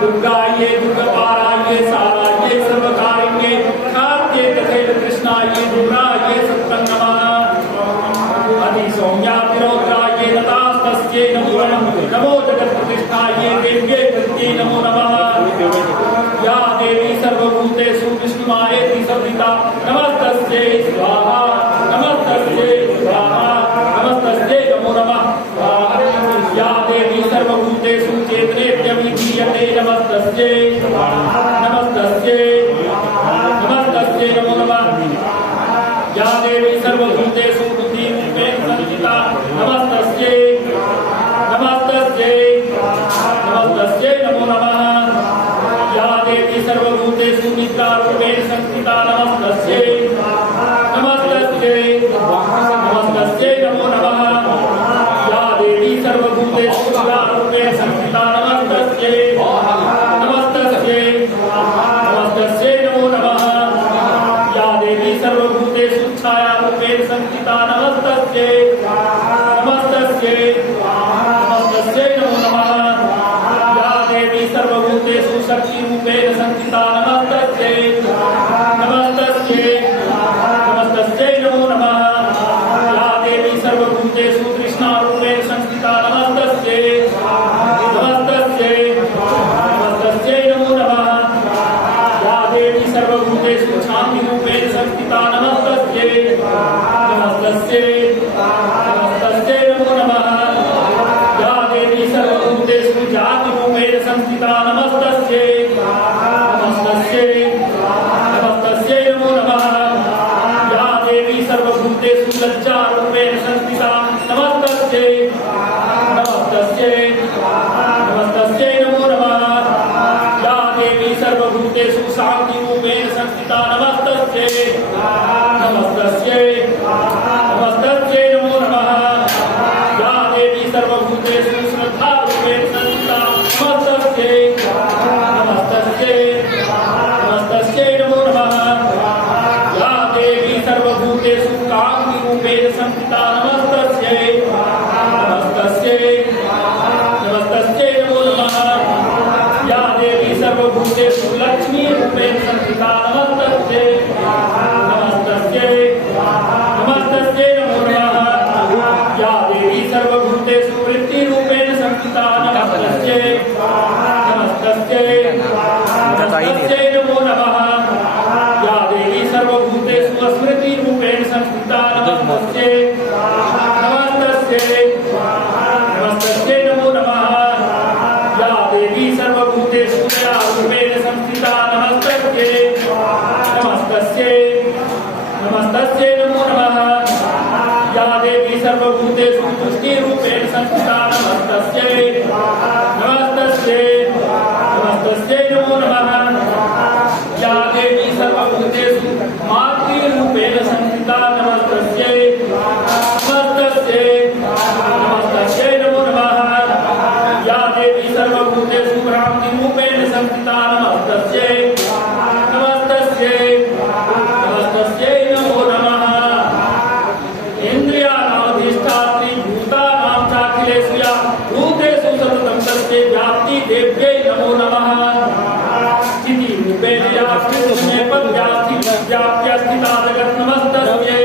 दुर्गाये दुर्गपाराये साराये सर्वकारिण्ये खाद्ये तथैव कृष्णाये दुर्गाये सत्तं नमः अधिसौम्यातिरौद्राये नतास्तस्यै नमो नमः नमो जगत्प्रतिष्ठाये देव्यै कृत्यै नमो नमः या देवी सर्वभूतेषु विष्णुमायेति संहिता नमस्तस्यै स्वाहा नमस्तस्यै स्वाहा नमस्तस्यै नमो नमः या देवी सर्वभूतेषु चेतनेत्यभिधीयते नमस्तस्यै नमस्तस्यै नमस्तस्यै नमो नमः या देवी सर्वभूतेषु बुद्धिरूपेण संस्थिता नमस्तस्यै नमस्तस्यै नमस्तस्यै नमो नमः या देवी सर्वभूतेषु निद्रारूपेण संस्थिता नमस्तस्यै नमस्तस्यै नमस्तस्यै नमो नमः या देवी सर्वभूतेषु निद्रारूपेण संस्थिता नमस्तस्यै नमस्तस्यै नमस्तस्यै नमो नमः या देवी सर्वभूतेषु छायारूपेण संस्थिता नमस्तस्यै नमस्तस्यै नमस्तस्यै नमो नमः या देवी सर्वभूतेषु शक्तिरूपेण संस्थिता नमस्तस्यै नमस्तस्यै नमस्तस्यै नमो नमः या देवी सर्वभूतेषु कृष्णारूपेण संस्थिता नमस्तस्यै नमस्तस्यै नमस्तस्यै नमो नमः या देवी सर्वभूतेषु शान्तिरूपेण संस्थिता नमस्तस्यै नमस्तस्यै नमस्तस्यै नमो नमः या देवी सर्वभूतेषु जातिरूपेण संस्थिता नमस्तस्यै नमस्तस्यै नमस्तस्यै नमो नमः या देवी सर्वभूतेषु लज्जारूपेण संस्थिता नमस्तस्यै नमस्तस्यै नमस्तस्यै नमो नमः या देवी सर्वभूतेषु शान्तिरूपेण संस्थिता नमस्तस्यै नमस्तस्यै नमस्तस्यै नमो नमः या देवी सर्वभूतेषु श्रद्धारूपेण संस्थिता नमस्तस्यै नमस्तस्यै नमस्तस्यै नमो नमः या देवी सर्वभूतेषु कान्तिरूपेण संस्थिता नमस्तस्यै नमस्तस्यै नमस्तस्यै नमो नमः या देवी सर्वभूतेषु लक्ष्मीरूपेण संस्थिता नमस्तस्यै नमस्तस्यै नमस्तस्यै नमो नमः या देवी सर्वभूतेषु वृत्तिरूपेण संस्थिता नमस्तस्यै नमस्तस्यै नमस्तस्यै नमो नमः या देवी सर्वभूतेषु स्मृतिरूपेण संस्थिता नमस्तस्यै नमस्तस्यै नमस्तस्यै नमो नमः या देवी सर्वभूतेषु दयारूपेण संस्थिता नमस्तस्यै नमस्तस्यै नमस्तस्यै नमो नमः या देवी सर्वभूतेषु तुष्टिरूपेण संस्थिता नमस्तस्यै नमस्तस्यै नमस्तस्यै नमो नमः या देवी सर्वभूतेषु मातृरूपेण संस्थिता नमस्तस्यै नमस्तस्यै नमस्तस्यै नमो नमः या देवी सर्वभूतेषु ब्राह्मणरूपेण संस्थिता नमस्तस्यै नमस्तस्यै नमस्तस्यै नमो नमः इन्द्रियाणामधिष्ठात्री भूतानां चाखिलेषु या भूतेषु सततं तस्यै व्याप्ति देव्यै नमो नमः स्थितिरूपेण या स्थितिनेपथ्यास्ति व्याप्त्या स्थिता जगत् नमस्तस्यै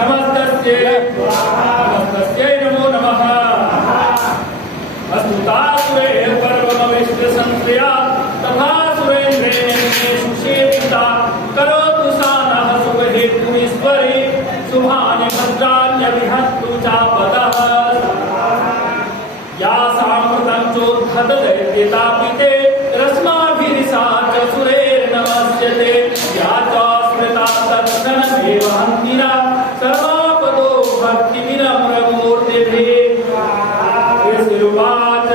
नमस्तस्यै नमस्तस्यै नमो नमः अस्तुतासुरेण पर्वमविष्टसंश्रया तथा सुरेन्द्रेण सुसेविता करोतु सा नः शुभहेतुरीश्वरी शुभानि भद्राण्यभिहन्तु चापदः या सामृतं चोद्धतदैत्यतापिते रश्माभिरिसा च सुरेर्नमस्यते या च स्मृता तत्क्षणमेव हन्तिना सर्वापदो भक्तिविनम्रमूर्तिभिः ऋषिरुवाच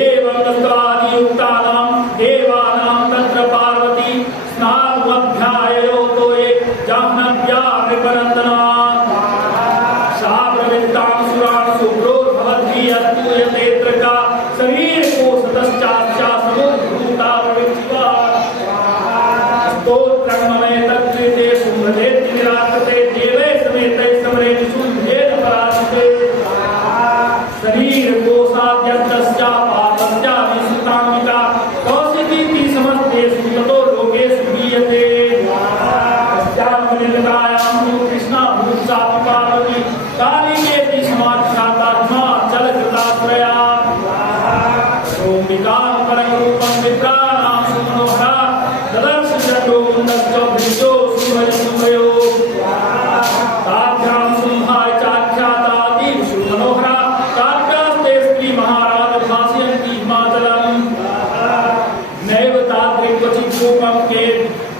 एवं स्वादियुक्तानां देवानां तत्र पार्वती स्नातुमध्याययोतो ये जाह्नव्या विपनन्दना सा प्रवृत्तां सुरान् शुभ्रोर्भवद्भिः अस्तूयतेऽत्र का शरीरकोशतश्चास्या समुद्भूता प्रविच्चिवा स्तोत्रमने तत्कृते शुम्भदेति निराकृते देवै समेतैः समरेण शुद्धेन पराजिते शरीरकोशाद्यन्तस्या पादं भूमिकां परं रूपं विप्राणां सुमनोहरा ददर्श चंडो मुंडश्च भृजो सुभयो ताभ्यां सिंहाय चाख्याता दीप सुमनोहरा ताभ्यास्ते स्त्री महाराज भासयन्ति हिमाचलम् नैव तादृक् क्वचित् रूपं के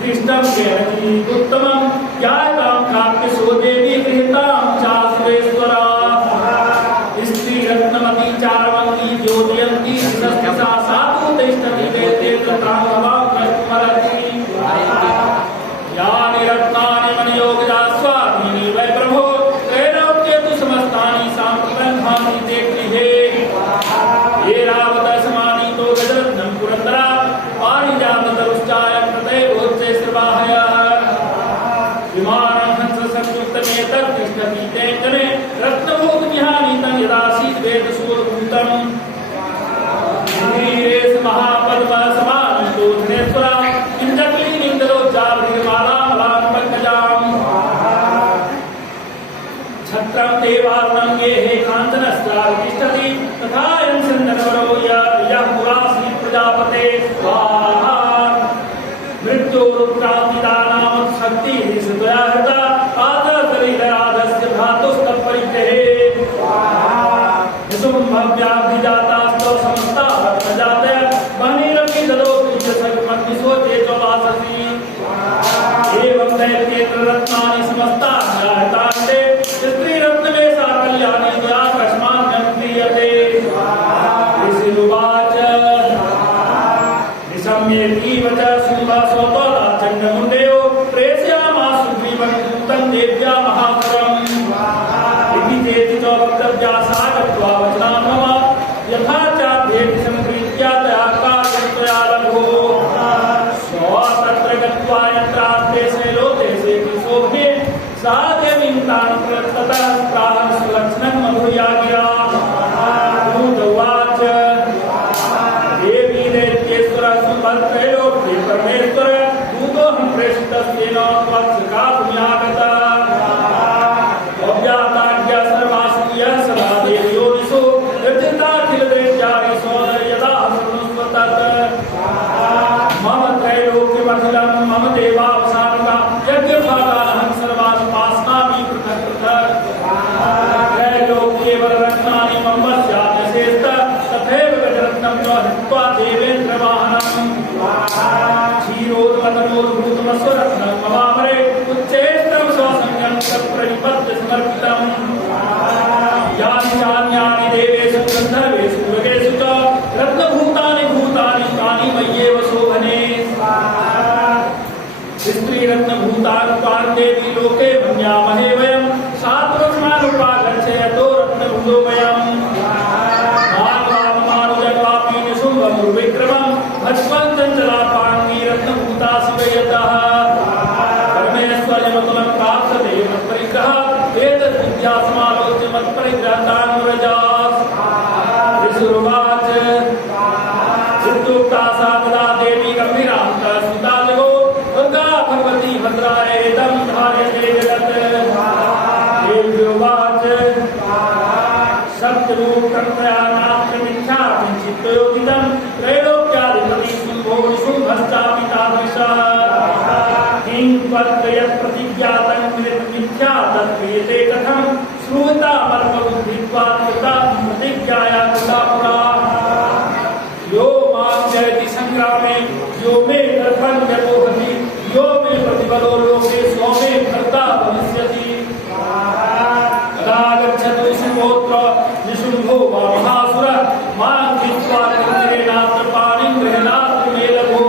दृष्टं केरति उत्तमं ज्ञायतां काव्यसो देवी गृहीतां चासुरेश्वरा स्त्री रत्नमती चार्वंगी ज्योतियन्ती सस्ता साधु तिष्ठति वेदे तथाभवां स्मरति यानि रत्नानि मनयोगजा स्वाधीनि वै प्रभो त्रैलोक्ये तु समस्तानि साम्प्रबन्धानि ते गृहे ऐरावत समानीतो गजरत्नं पुरन्दरा पारिजाततरुश्चायं तथैवोच्चे श्रवाहयः विमानं हंस संयुक्तमेतत् तिष्ठति तेजने रत्नभोगनिहानीतं यदासीत् वेदसूरभूतम् इंद्रियेश महापद्मसमानीतो धनेश्वरा इंद्रक्लीनिन्दलोज्जावधिमालामलां पङ्कजाम् छत्रं देवार्णं ये हे काञ्चनस्त्रावि तिष्ठति तथा यंसन्दनवरो यः पुरासी प्रजापते स्वाहा मृत्योरुक्रान्तिदानामत्शक्तिः सुतया हृता आदशरीरराधस्य भ्रातुस्तत्परिग्रहे निशुम्भव्याभिजातास्तो समस्ता रत्नजातय वह्निरपि ददोति च सर्वमग्निशोचे च वाससि एवं दैत्येन्द्ररत्नानि समस्तानि जायतान्ते स्त्रीरत्नमे सा कल्याणी त्वया कस्मात् क्रियते ऋषिरुवाच निशम्येतीव च शुम्भसोतोला चण्डमुण्डयो प्रेषयामास सुग्रीवं दूतं देव्या महापुरम् इति चेति च वक्तव्या सा गत्वा वचनान् मम यथा चाभ्येति संकृत्य तया कार्यं त्वया लघो तत्र गत्वा यत्रास्ते शैलोते शोभे सा देवीं तान् ततः प्राह सुलक्ष्मणं मधुर्या गिरा उवाच देवी दैत्येश्वर सुभद्रैलोक्ये परमेश्वर दूतोऽहं प्रेषितस्तेन त्वत्सखा पुण्यागता अव्याताज्ञा सर्वासु यः सदा देवयोनिषु यद्यथाखिलदैत्यानि यदा शृणुष्व तत् मम त्रैलोक्यमखिलं मम देवावसानका यज्ञभागानहं सर्वान् उपास्नामि पृथक् पृथक् त्रैलोक्ये वररत्नानि मम स्यादशेस्त तथैव गजरत्नं च हित्वा देवेन्द्रवाहनम् क्षीरोद्वदनोद्भूतमस्वरत्नं ममामरे उच्चैस्त्रं स्वसंज्ञं तत्प्रतिपद्य समर्पितम् यानि चान्यानि देवेषु गन्धर्वेषु मृगेषु च रत्नभूतानि भूतानि तानि मय्येव शोभने स्त्रीरत्नभूतानि त्वां देवी लोके मन्यामहे वयं सात्वस्मानुपागच्छयतो रत्नभूतो वयम् मानवापमानुजन्वापि निशुम्भमुर्विक्रमं भस्मञ्चञ्चलापाङ्गी रत्नभूता शिवयतः परमेश्वर्यमतुलं प्राप्स्यते मत्परिग्रहः वेदविद्यासमालोच्य मत्परिग्रहतान्व्रजास् ऋषिरुवाच इत्युक्ता सा तदा देवी गम्भीरान्ता सुता जगो दुर्गा भगवती भद्रायेदं धार्यते जगत् देव्योवाच सप्तरूपं त्वया नास्ति मिथ्या किञ्चित्तयोगितं त्रैलोक्याधिपति शुम्भो शुम्भश्चापि तादृशः किं त्वत्प्रयत्प्रतिज्ञातं मिथ्या तत्क्रियते कथं श्रूयतामल्पबुद्धित्वात् कृता प्रतिज्ञाया कृता पुरा यो मां जयति संग्रामे यो मे दर्पण्यपोहति यो मे प्रतिबलो लोके सो मे भर्ता भविष्यति कदा गच्छतु शुम्भोऽत्र निशुम्भो वा महासुरः मां कृत्वा कृतिरेणात्र पाणिं गृह्णातु मे लघो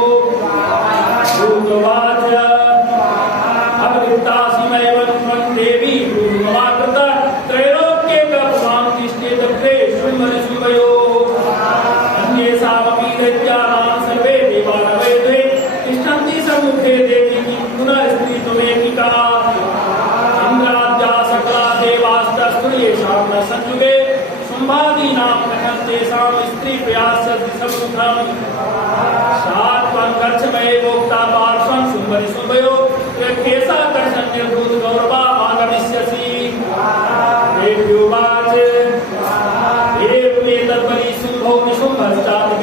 भूतवाच अवृत्तासि मैव त्वं देवी भूममाकृत त्रैलोक्ये कपुमां तिष्ठेत ते शुम्भनिशुम्भयो अन्येषामपि दैत्यानां सर्वे देवानवैद्वे तिष्ठन्ति सम्मुखे देवी किं पुनः स्त्रीत्वमेकिका इन्द्राद्या सकला देवास्तस्तुर्येषां न संयुगे शुम्भादीनां कथं तेषां स्त्रीप्रयासस्य सम्मुखम् सात्वं गच्छमयेवोक्ता पार्श्वं शुम्भनिशुम्भयो केशाकर्षण्यभूतगौरवामागमिष्यसि देव्योवाच एवमेतद्बली शुम्भो निशुम्भश्चापि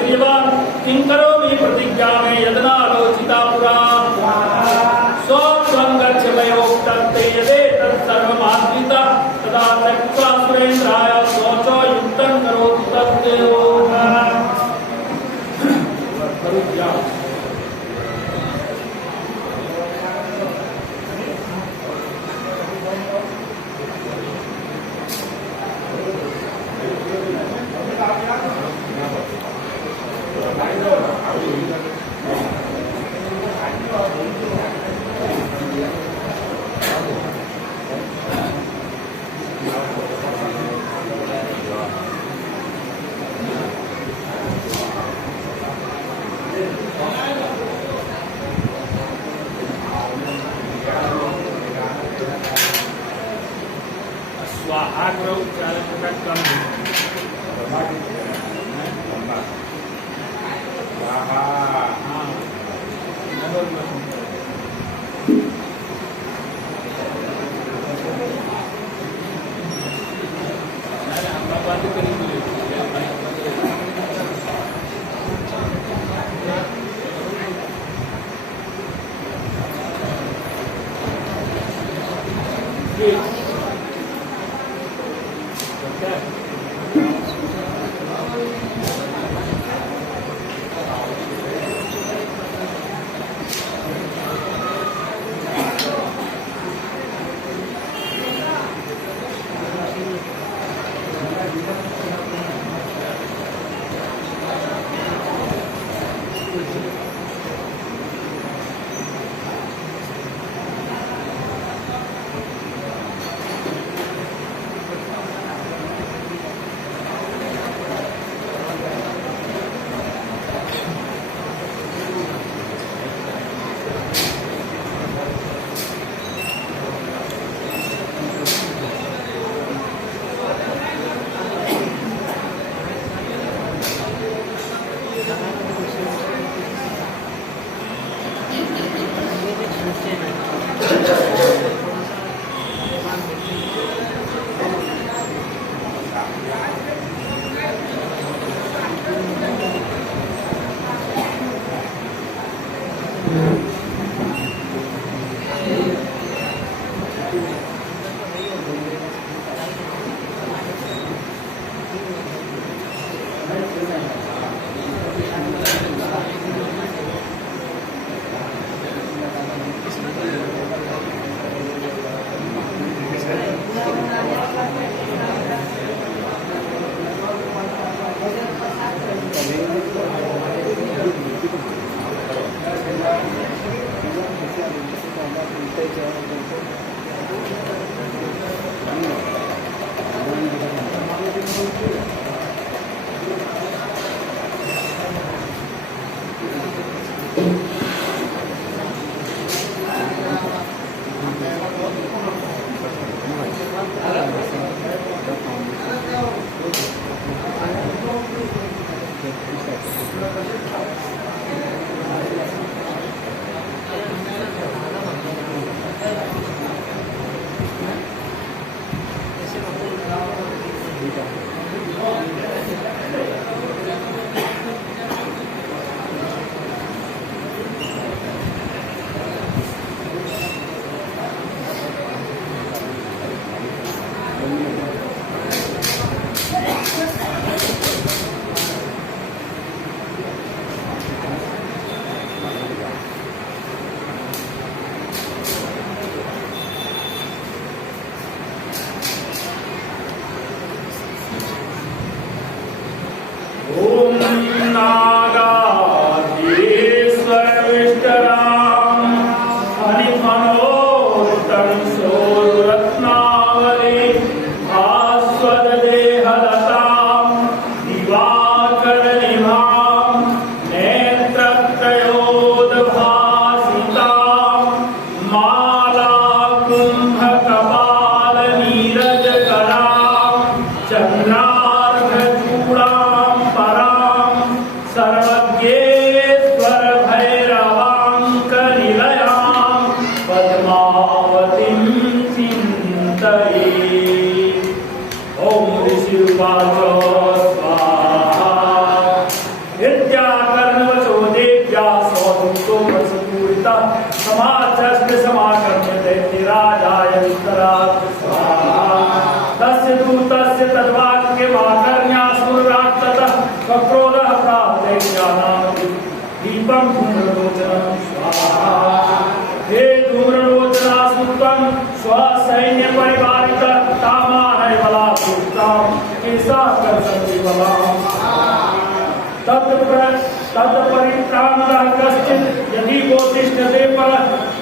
तत्परित्राणः कश्चित् यदि गोतिष्ठते पर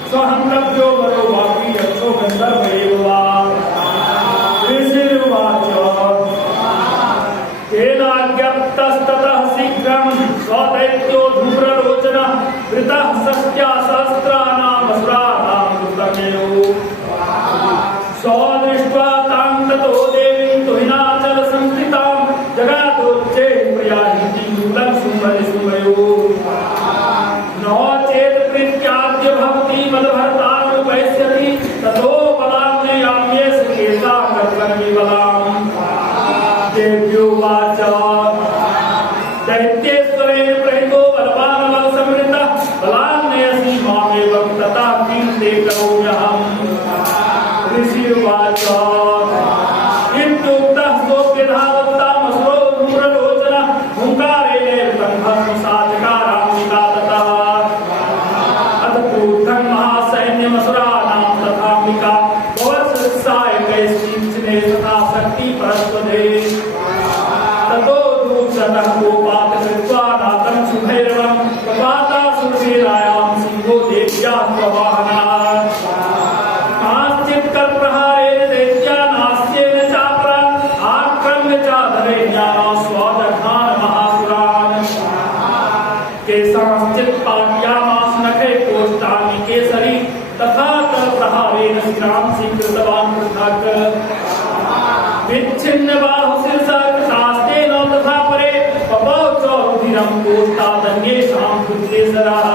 स्वहन्तव्यो वरो वापि यक्षो गन्धर्व एव वा। ऋषिर्वाच तेनाज्ञप्तस्ततः शीघ्रं स्वदैत्यो धूम्रलोचनः वृतः षष्ट्या सहस्राणाम् असुराणां कृतमेव। सदृष्ट्वा तां ततो देवीं तुहिनाचल संस्थितां जगादोच्चे प्रयान्ति मूलं सुमयो। नो चेत् प्रीत्याद्य भवति मदभर्तानुपैस्यति ततो बलान्ययाम्येष केशा कर्मणि बलाम्। देव्योवाच दैत्येश्वरेण प्रहितो बलवान् बलसमृतः बलान्यसि मामेव तथा किं ते करोम्यहम्। ऋषिर्वाच इत्युक्तः सोऽप्यधावत्तामसुरो धूम्रलोचनः हुङ्कारेण ब्रह्मसाचकाराम्बिका ततः। अथ क्रुद्धं महासैन्यमसुराणां तथाम्बिका भवत्सायकैश्चिञ्चने तथा शक्तिपरस्पदे। ततो दूषणः कोपात् कृत्वा नादं सुभैरवं प्रपातासुरसेनायां सिंहो देव्याः प्रवाहनः। प्रहारेण दैत्यानास्येन चापरान् आक्रम्य चाधरैर्याः स्वदघान् महासुरान्। केषांश्चित् पाटयामास नखे कोष्ठानि केसरी तथा तत्प्रहारेण शिरांसि कृतवान् पृथक्। विच्छिन्न बाहुशिरसा कृतास्तेन तथा परे पपौ च रुधिरं कोष्ठादन्येषां कृतेसरः।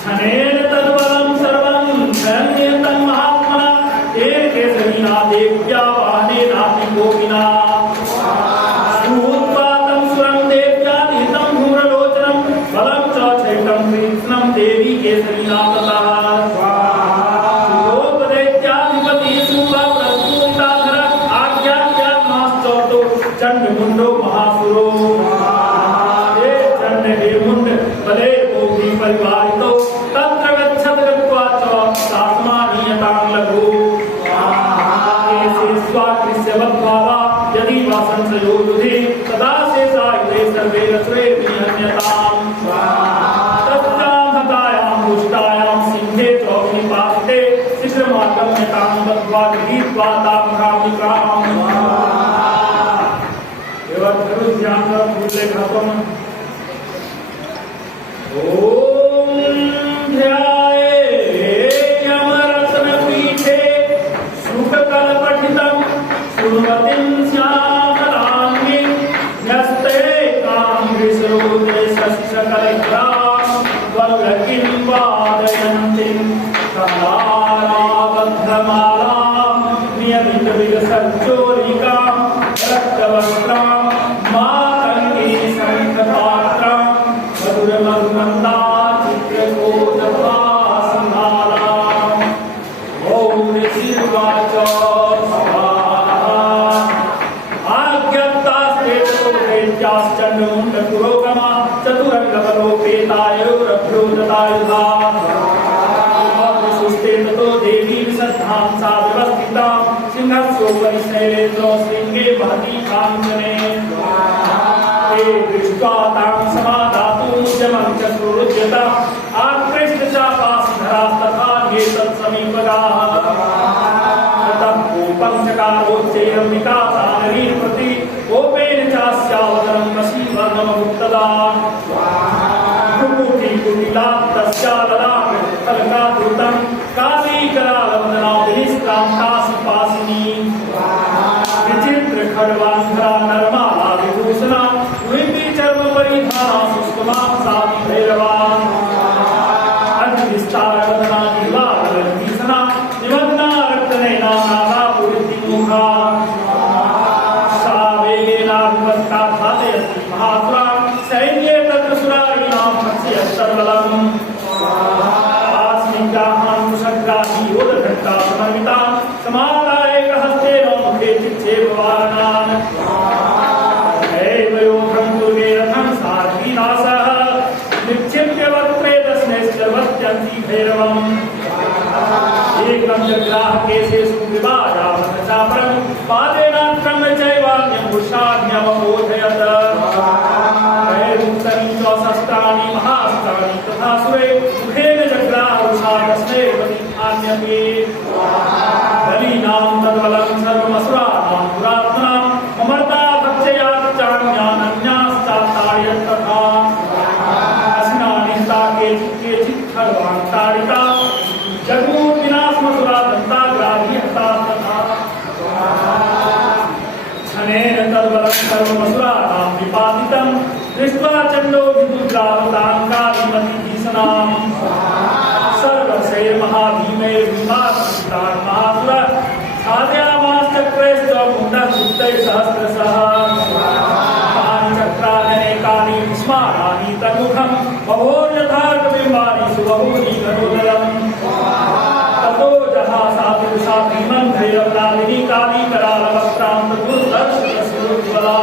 क्षणेन तद्बलं सर्वं शरण्यतं महात्मना तेन केसरिणा देव्या वाहनेनापि गोपिना। श्रुत्वा तं सुरं देव्या निहितं धूम्रलोचनं बलं च चैतं कृत्स्नं देवी केसरिणा ततः। चंडमुंडो महासुरो हे चंड हे मुंड बले गोपी परिवारितो तत्र गच्छत गत्वा च सास्मानीयतां लघु। केशे स्वाकृष्य वद्भावा यदि वा संशयो युधि तदा शेषायुधे सर्वे रसुरे विहन्यताम्। तस्यां हतायां दुष्टायां सिंहे च निपातिते शीघ्रमागम्यतां बद्ध्वा गृहीत्वा तां कामिकाम्। ओम ध्यायेयमरत्नपीठे शुककलपठितं सुमतिं श्यामलाङ्गीं न्यस्ते काङ्ग्रिसरोदे शशिशकलैकरां वल्लकीं वादयन्तीं कमलाराबद्धमालां नियमितविलसच्चोरिकां रक्तवस्त्रां मातङ्गी शङ्खपात्रां मधुरमधुमन्दा चित्रकोटभासमालाम्। ॐ ऋषिर्वाच आज्ञप्तास्ते ततो दैत्याश्चण्डमुण्डपुरोगमा चतुरङ्गबलोपेतायोरभ्यो ददायुधाः। सुस्ते ततो देवी विशद्धां सा व्यवस्थितां सिंहस्योपरि शैलेन्द्रो शृङ्गे महती काञ्चने। ते दृष्ट्वा तां समादातुमुद्यमं च सुहृद्यत आकृष्टचापासधरास्तथा ये तत्समीपगाः। ततः कोपं चकारोच्चैरम्बिका सानरीं प्रति कोपेन चास्यावतरं वशीवर्णममुक्तदा। भ्रुकुटिकुटिलात्तस्या ललाट फलकाधृतं कालीकरालवदनाभिनिष्कान्तासिपासिनी। विचित्र खड्वान्धरा नरमाला विभूषणा विपि चर्म परिधाना सुष्कमां सापि भैरवा। अधिविस्तारवदना निर्वालभीषणा निमग्ना रक्तनयना नागापुरीमुखा। सा वेगेनाभिवक्ता घातयति महासुरान् सैन्ये तत्र सुरारीणां भक्ष्यस्तर्बलम्। योधघट्टा समन्विता समादायकहस्तेन मुखे चिक्षेपवाहनान्। एवयोधं कुर्वे रथं साध्वीनासः निक्षिप्य वक्त्रे दशनैश्चर्वत्यन्ति भैरवम्। एकं जग्राह केशेषु विवादावथ चापरं पादेनाक्रम्य चैवान्यं पुरुषाज्ञमबोधयत्। सर्वमसुराणां निपातितं दृष्ट्वा चण्डो विदुद्रावताङ्कारिमतिभीषणाम् सर्वशैर्महाभीमैर्विभासितान् महासुरः साधयामाश्चक्रैश्च मुण्डसुप्तैः सहस्रशः तानि चक्राननेकानि विस्माराणि तन्मुखं बभोर्यथार्कबिम्बानि सुबहूनि गरोदरम् ततो जहासादिवसा भीमं धैर्यवनादिनी काली करालवक्त्रां तदुर्दर्शनस्योज्ज्वला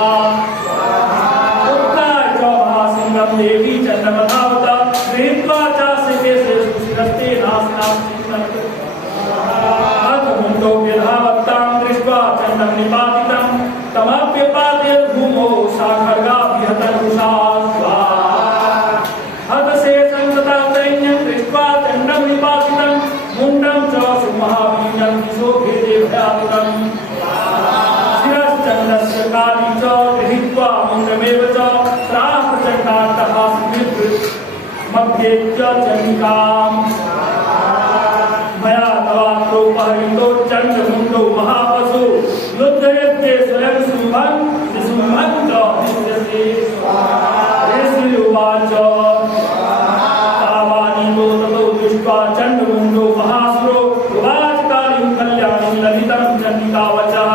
उत्ताय च महासिंहं देवी चण्डमधावता गृहीत्वा चास्यते शिरस्ते नास्नास्ति मुण्डो व्यधावत्तां दृष्ट्वा चण्डं निपातितं तमप्यपात्य भूमौ सा खड्गाभिहतरुषा हतशेषं तथा सैन्यं दृष्ट्वा चण्डं निपातितं मुण्डं च सुमहावीर्यं दिशोभेदे भयातुरम् शिरश्चण्डस्य काली च गृहीत्वा मुण्डमेव च प्राह प्रचण्डान्तः मध्ये च चण्डिकाम् मया तवात्रोपहरितो चण्डमुण्डो महापशु युद्धयज्ञे स्वयं शुम्भं निशुम्भं च हृष्यसे ऋषिरुवाच तावानीतो ततो दृष्ट्वा चण्डमुण्डो महासुरो उवाच कालीं कल्याणीं ललितं चण्डिकावचः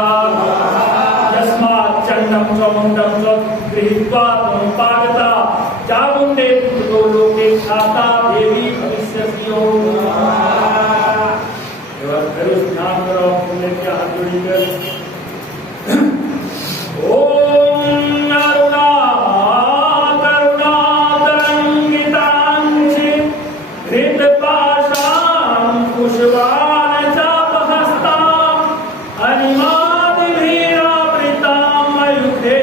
यस्मात् चण्डं च मुण्डं च गृहीत्वा त्वमुपागता चामुण्डे ततो लोके ख्याता देवी भविष्यसि ध्यान करो पुण्य क्या हाथ जोड़िए ओम अरुणा करुणा तरंगितांचि हृदपाशां कुशवान चापहस्तां अनिमादिभिरावृतां मयूखे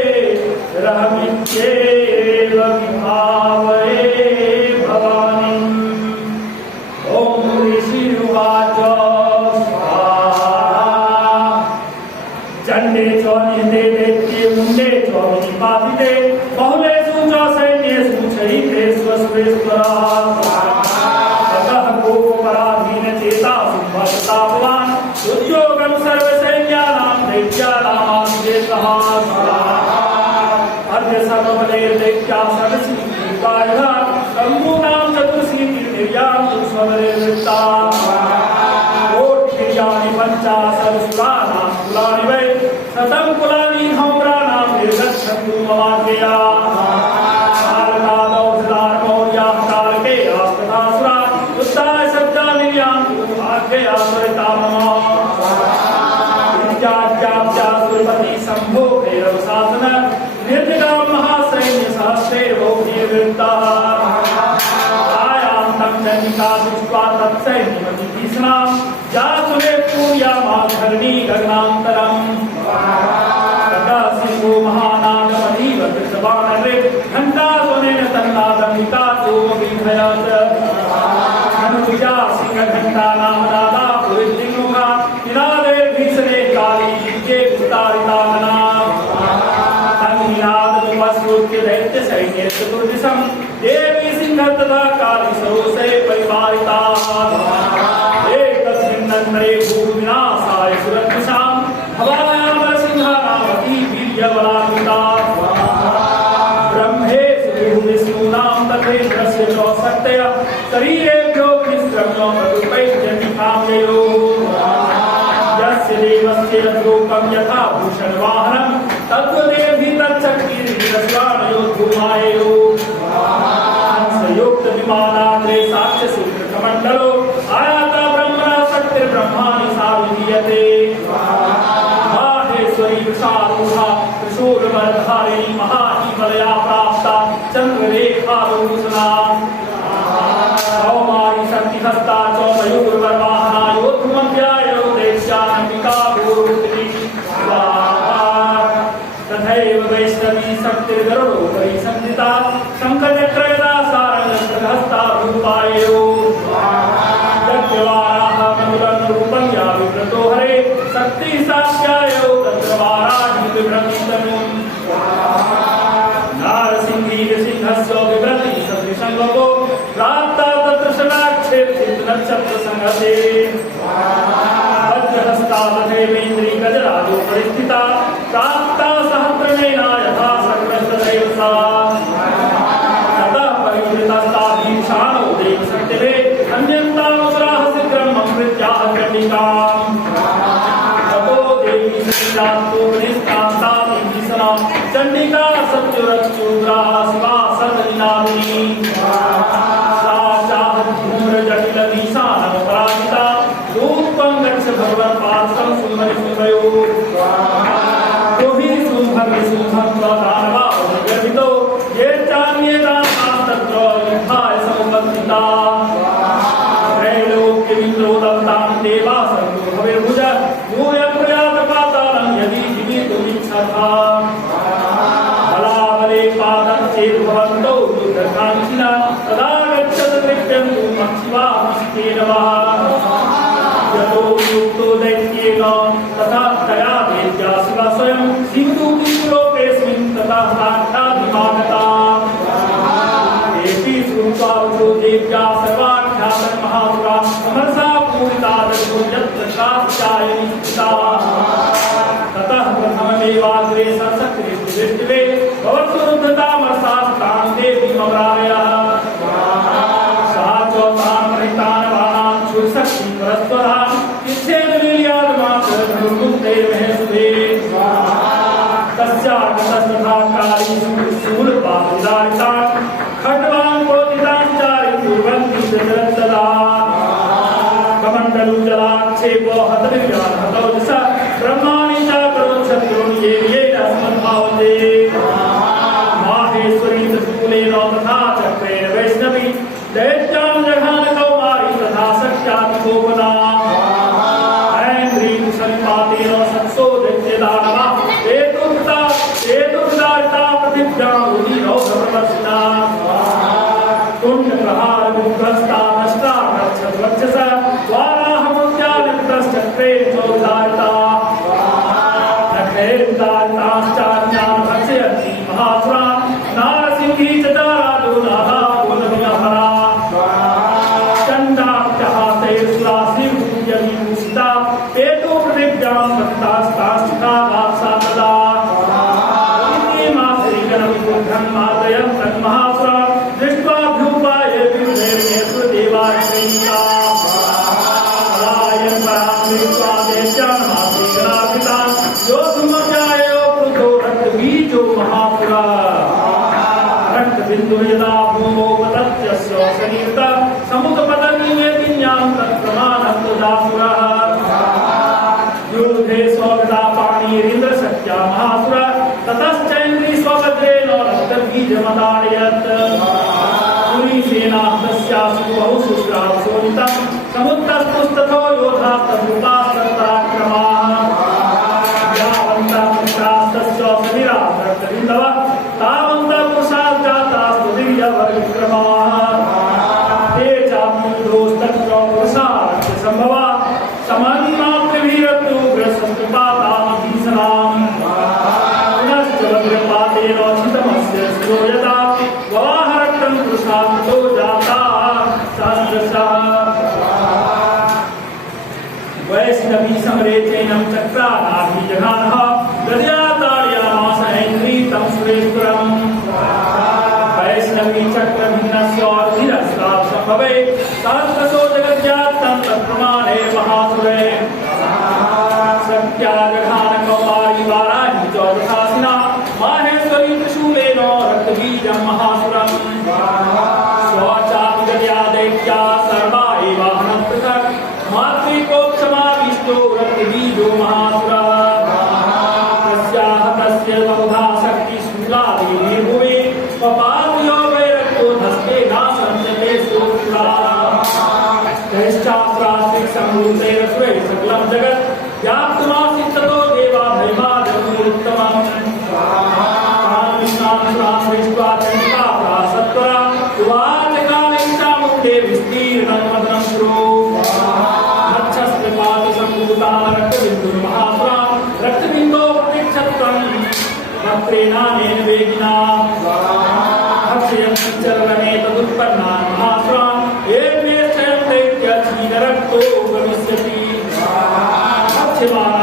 रहमित्येव विभावये भवानीम् ओम ऋषिरुवाच चण्डे च निहते दैत्ये मुण्डे च विनिपातिते बहुलेषु च सैन्येषु चैते स्वस्वेश्वराः ततः कोपराधीनचेतासु भक्तावान् उद्योगं सर्वसैन्यानां दैत्यानामादिदेशः अद्य सर्वबलैर्दैत्याः षडशीतिकायः तम्बूनां चतुर्शीतिर्निर्यां स्वबलैर्वृत्ताः कोटिर्याणि पञ्चाशदसुराणां कुलानि वै शतं कुलानि धौम्राणां निर्गच्छन्तु ममाज्ञया कालकादौषधार्मौर्याः कालकेयास्तथासुरा उत्ताय शब्दानिर्यान्तु आज्ञया त्वरिता मम विद्याज्ञाप्त्यासुरपति शम्भो भैरवशासन निर्विघ्नं महासैन्यसहस्रे बहुनिर्वृत्ताः आयान्तं चण्डिका दृष्ट्वा तत्सैन्यमतिभीषणां जातुले पूर्यामाधरणी गगनान्तरम् ततः सिंहो महानादमधीव कृतवानरे घण्टाध्वनेन तन्नादं विकासोऽभिधयत् धनुजा सिंहघण्टानामनादा पुरिद्दिङ्मुखा निनादैर्भीषणे काली युगे विस्तारितानना तन्निनादमुपश्रुत्य दैत्यसैन्ये चतुर्दिशं देवी सिंहः तथा काली सरोषे परिवारिताः एकस्मिन्नन्तरे भूविनाशाय सुरद्दिशां हवायां नरसिंहानामती वीर्यबलान्विता ब्रह्मेषु विष्णूनां तथेन्द्रस्य च शक्तयः शरीरेभ्यो विनिश्रम्य मधुपैर्जनिकां ययोः यस्य देवस्य यद्रूपं यथा भूषणवाहनं तद्वदेवि तच्छक्तिर्निरस्वानयोद्धूमाययोः संयुक्तविमानाग्रे साक्ष्यसूत्रकमण्डलो आयाता ब्रह्मणा शक्तिर्ब्रह्माणि सा विधीयते माहेश्वरी वृषारूढा त्रिशूलबलधारिणी महाहिमलया प्राप्ता चन्द्ररेखारूषणा कौमारी शक्तिहस्ता च मयूरवरवाहना योद्धुमव्यायो देश्यानम्बिका भूरुत्री तथैव वैष्णवी शक्तिर्गरुडोपरि संस्थिता शङ्खचक्रगदा सारङ्गहस्ता रूपाययो यज्ञवाराः मधुरं रूपं या विव्रतो हरे शक्तिः साक्ष्यायो तत्र वाराहि बिभ्रतितनुम् नारसिंहस्य विभ्रति सदृशं लोको प्राप्ता तत्र शनाक्षेत्रित नक्षत्रसंहते वज्रहस्ता तथैवेन्द्री गजराजो परिस्थिता प्राप्ता सहस्रनेना यथा मनसा ततः परिवृतस्ताधीशानो देवशक्तिभे अन्यन्तामुसराः शीघ्रम् अमृत्याः चण्डिकाम् ततो देवी सचिदात्तोपनिष्ठान्तातिसना चण्डिका सत्युरच्युद्रा शिवा सर्वनिनादिनी सा चाहद्धूम्रजटिलनीशानपराजिता रूपं गच्छ भगवत्पादं सुमरिसुमयो तुहि शुम्भं त्वदानवावनिगर्भितो ये चान्ये दानास्तत्र युद्धाय समुपस्थिता त्रैलोक्यमिन्द्रो दत्तां देवा सर्वो भवेर्भुज यूयं प्रयातपातालं यदि जीवितुमिच्छता बलाबले पादं चेद्भवन्तौ दुर्गकाङ्क्षिणा तदा गच्छत तृप्यन्तु मक्षिवामस्तेन वः यतो युक्तो दैत्येन तथा तया वेद्या शिवा स्वयं सिन्धुलोकेऽस्मिन् तथा साक्षादिमागता एति श्रुत्वा वचो देव्या सर्वाख्यातं महासुरा समरसा पूरिता ददो यत्र कात्यायनी स्थिता ततः प्रथममेवाग्रे सत्सकृष्टिवे भवतु रुद्धतामसास्तां देवीमवरायः सा च तां परितानवानां शूरशक्तिं परस्परां इच्छेदवीर्यादमात्रधनुर्मुक्तैर्महेशुभे तस्यागतस्तथा काली शूलपादुदारितां खड्वां प्रोदितां चारि कुर्वन्ति जलतदा कमण्डलुजलाक्षेपो हतविर्याहतौजसा ब्रह्माणि च करोच्छत्रुन् येन अस्मद्भावते माहेश्वरी त्रिशूलेन तथा चक्रेण वैष्णवी दैत्यां जघान कौमारी तथा शक्त्यातिकोपना ऐन्द्रीं सन्पातेन सत्सो दैत्यदानवा हेतुर्दारिता पृथिव्यां रुधिरौघप्रवर्षिता कुण्डप्रहारमुग्रस्ता नष्टा गच्छद्वक्षसा वाराहमुद्यालिप्तश्चक्रे चोदारिता नखैरुदारिताश्चान्यान् भक्षयन्ति महासुरा नारसिंही च चारादो नादा गोलविहरा चण्डाख्यहास्तैर्सुरा श्रीभूयविभूषिता हेतु पृथिव्यां पतितास्तास्थिता वात्सा तदा मादयं तन्महासुरा दृष्ट्वा भ्रूपाये विदेवाश्रयिता पलायन् परां दृष्ट्वा दैत्यान् मासेनार्पितान् योद्धुमज्ञायो क्रुद्धो रक्तबीजो महासुरा रक्तबिन्दुः यदा भूमौ पतत्यस्य शरीरतः समुत्पतनीयतिन्यां तत्प्रमाणं तदासुरः युद्धे स्वगदापाणिरिन्द्रशक्त्या महासुरा ततश्चैन्द्री स्वभद्रेण रक्तबीजमदारयत् पुरीसेनास्तस्यासु बहुशुश्राव शोभितं समुत्तस्तुस्तथो योधास्तभूतास्तत्राक्रमाः यावन्तः पुत्रास्तस्य शरीरात् रक्तबिन्दवः तावन्तः पुरुषात् जातास्तु दिव्यवर्गक्रमाः ते चाप्युद्धोस्तत्र पुरुषार्थसम्भवा समन्मातृभिरत्युग्रसंस्कृतातामधीसनाम् पुनश्च वज्रपातेन छितमस्य शिरो यदा ववाहरक्तं पुरुषार्थो जाता सहस्रशः वैष्णवी समरे चैनं चक्रानाभिजघानः गदयाताडयामास ऐन्द्रीतं सुरेश्वरम् वैष्णवी चक्रभिन्नस्य रुधिरस्रावसम्भवे सहस्रशो जगद्यात्तं तत्प्रमाणे महासुरे सत्याजघानकौमारी वाराही चौदशासिना माहेश्वरी त्रिशूलेन रक्तबीजं महासुरम् स्वचापिगदया दैत्या सर्वा एवाहनं पृथक् मातृकोक्षमाविष्टो रक्तबीजो महासुरः तस्याः तस्य बहुधा शक्तिशूलादेवी भुवि स्वपादयो वैरक्तो धस्ते नासञ्जते सोऽसुराः दैश्चास्त्रास्त्रिसम्भूतैरसुरैः सकलं जगत् व्याप्तमासीत् ततो देवा दैवादमुत्तमम् तान् विश्वान् सुरान् दृष्ट्वा चण्डिका सत्वरा उवाच कालेन चामुण्डे विस्तीर्णं वदनं श्रो मच्छस्त्रपातसम्भूतान् रक्तबिन्दुर्महासुरान् रक्तबिन्दो प्रतिक्षत्रं वक्त्रेणानेन वेगिना भक्षयन् चरणे तदुत्पन्नान् महासुरान् एतेषां दैत्यच्छीनरक्तो गमिष्यति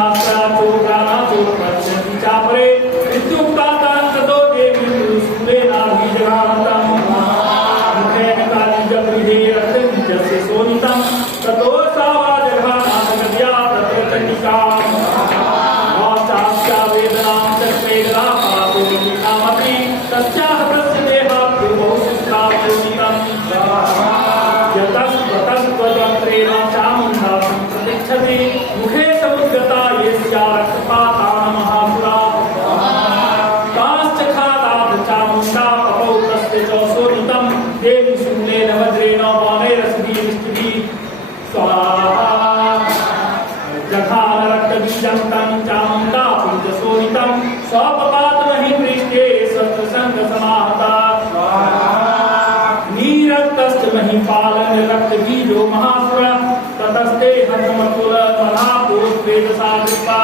भक्ष्यमानाश्चाचोगानाचो पश्यन्ति चापरे इत्युक्तान् ततो देवी तस्य च शोणितं देवी शूलेन वज्रेण बाणैरसदीभिः स्वाहा जघान रक्तबीजं तं चामुण्डा पुञ्जशोणितं स्वपपातमहि पृष्ठे शस्त्रसङ्घसमाहता नीरक्तस्य महिपालन रक्तबीजो महासुरः ततस्ते हतमकुल महापुरुषवेदसादृपा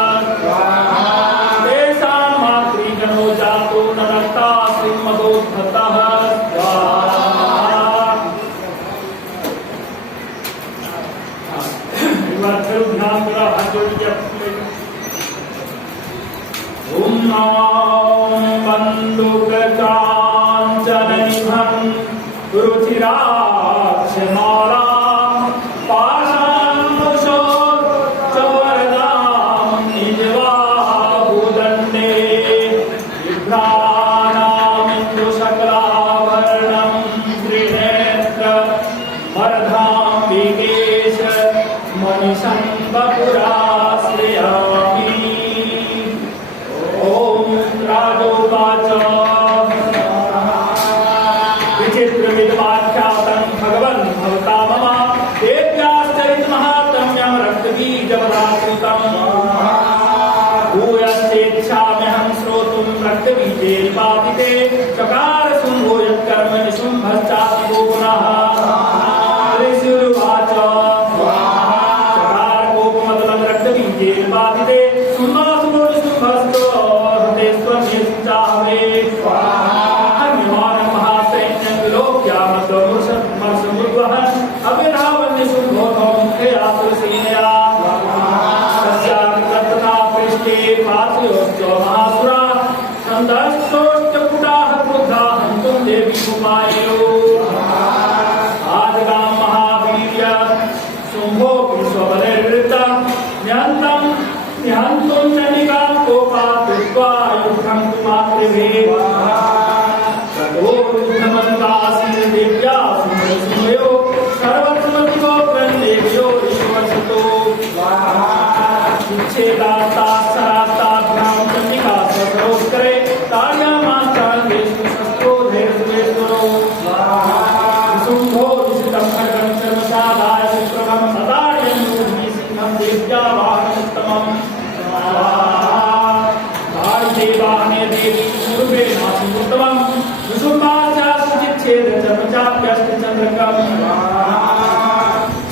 तेषां मातृगणो जातो न रक्ता श्रीमदोद्धतः ॐ बन्दुककाञ्चननिभं रुचिराक्षमालां पाशाङ्कुशोच्चवरदां निजबाहुदण्डे बिभ्राणामिन्दुशकलाभरणं त्रिनेत्रमर्धां विकेश मणिशङ्खपुराश्रयामि ॐ राजोवाच विचित्रमिदमाख्यातं भगवन् भवता मम देव्याश्चरितमाहात्म्यं रक्तबीजपदाश्रितं भूयश्चेच्छाम्यहं श्रोतुं रक्तबीजे निपातिते चकार शुम्भो यत्कर्म निशुम्भश्चापि गो पुनः ऋषिरुवाच चकार गोपमतलं रक्तबीजे निपातिते शुम्भासुरो निशुम्भस्तो हृतेष्वन्यश्चाहवे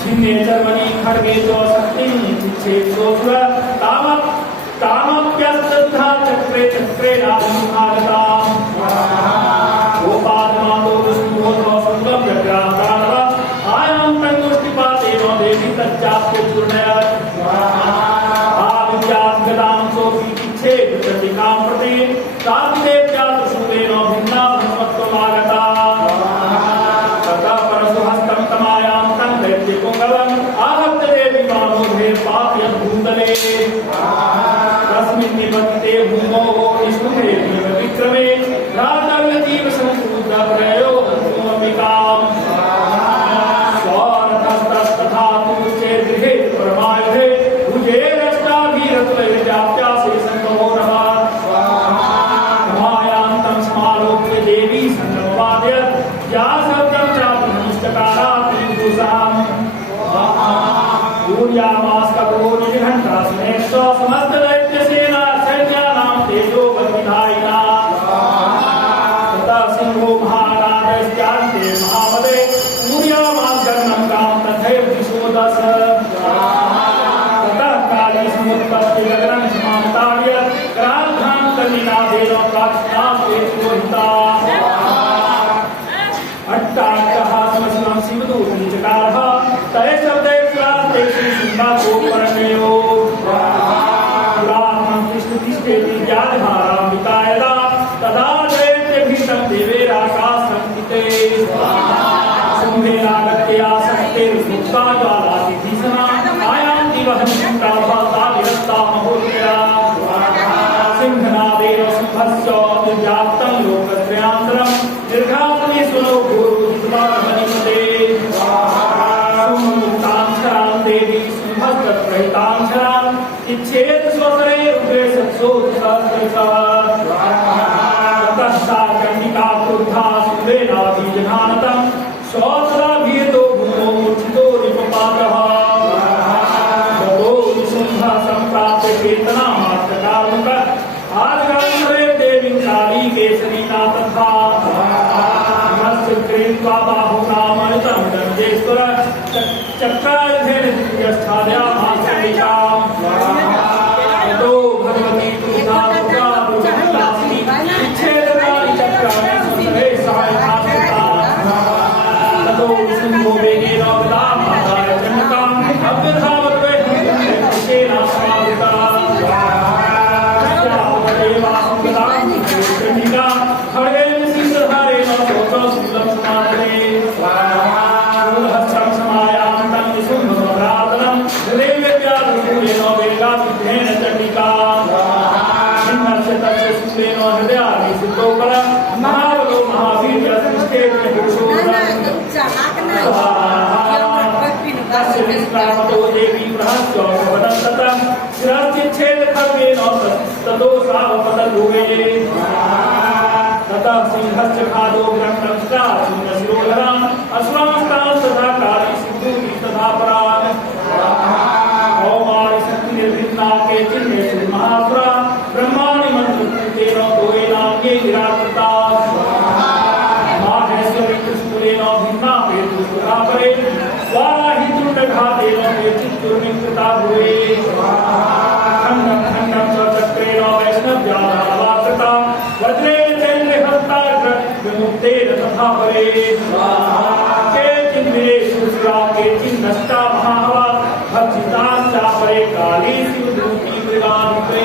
छिन्ने चर्मणि खड्गे च शक्तिं चिच्छेत्सोऽसुर तामप्यस्तथा चक्रे चक्रे नाभिमुखागताम् गोपादमातो विष्णुभूतो सुन्दं व्यग्राहतानव आयां तङ्गुष्टिपातेन देवी तच्चाप्य चूर्णयत् आविद्याद्गदां सोऽपि चिच्छेत् चण्डिकां प्रति ताद्देव्या सुषुवेन भिन्ना ब्रह्मत्वमागता तस्मिन् निपतिते भूमौ विष्णुवे विक्रमे राजर्यजीव संपूर्ण प्रयो भूमिकाम् स्वरतस्तथा तुचे गृहे परमायुधे भुजेरष्टाभिरत्वैर्जाप्यासे संभवो नमः मायान्तं समालोक्य देवी संगमवादयत् या शब्दं चापि नमस्कारात् विदुषाम् समस्त दैत्य सेना सैन्यानां तेजो बलिधायिना तथा सिंहो महाराजस्त्यान्ते महाबले सूर्यामागन्नं गां तथैव दिशोदश ततः काली समुत्पत्ति गगनं समान्तार्य कराघ्रां कन्निनादेन प्राक्षिणास्तेजोहिता अट्टाट्टः समशिवं शिवदूतं चकारः तये शब्दे प्राप्ते श्रीसिंहासो परमेयो पुराणं कृष्णतिष्ठेति ज्ञानधारामृता यदा तदा दैत्यभीतं देवेराकाशं किते शुम्भेनागत्यासक्ते मुक्ता ज्वालातिभीषणा आयान्ति वहन्तीं प्राभाता विरक्ता महोदया सिंहनादेन शुम्भस्य निर्याप्तं लोकत्रयान्तरं दीर्घात्मे सुनो गुरुजिह्वामणिपते शुम्भमुक्ताक्षरां देवी शुम्भस्तत्प्रहिताक्षरां इच्छेत् स्वसरे रुद्रे सत्सोत्सहस्रशः ततः सा चण्डिका क्रुद्धा शुम्भेन कृपा बाहुनामृतं दन्देश्वर चक्रायुधेन दिव्यस्थाया मासमिषाम् तो भगवती तुलसा दुर्गा दुर्गास्ति विच्छेदकारि चक्राणि सुसरे सायमात्मता ततो सिंहो वेगेन वदामादाय जनकाम् अभ्यधावद्वे विशेन समावृता यावदेवासुपदाम् कृष्णिका खड्गेन सिंहधारेण सोत्रशूलं समादरे शूलहस्तं समायान्तं निशुम्भमरातनं हृदयव्याधसूलेन वेगाभिघ्नेन चण्डिका सिंहस्य तस्य शूलेन हृदयानि सिद्धोपरं महाबलो महावीर्यसृष्टेभ्य पुरुषो तस्य निष्क्रामतो देवी बृहस्यो भवदन्ततं शिरश्चिच्छेदखड्गेन ततो सावपतद्भुवे ततः सिंहस्य खादो विरक्तं शिरोधरान् अश्वांस्तान् तथा काली सिन्धूरी तथा परान् कौमारी शक्ति निर्भिन्ना केचिन्नेषु महासुरा ब्रह्माणि मन्त्रपूतेन द्वयेनाङ्गे निराकृताः माहेश्वरी त्रिशूलेन भिन्ना वेदुस्तुता परे वाराहितुण्डघातेन केचित् भुवे खण्डं खण्डं स्वचक्रेण वैष्णव्यादावाकृता वज्रेण विमुक्तेन तथा परे केचिन्नेषु सुरा केचिन्नष्टा महाहवा भक्षिताश्चापरे काली शिवधूती मृगान्ते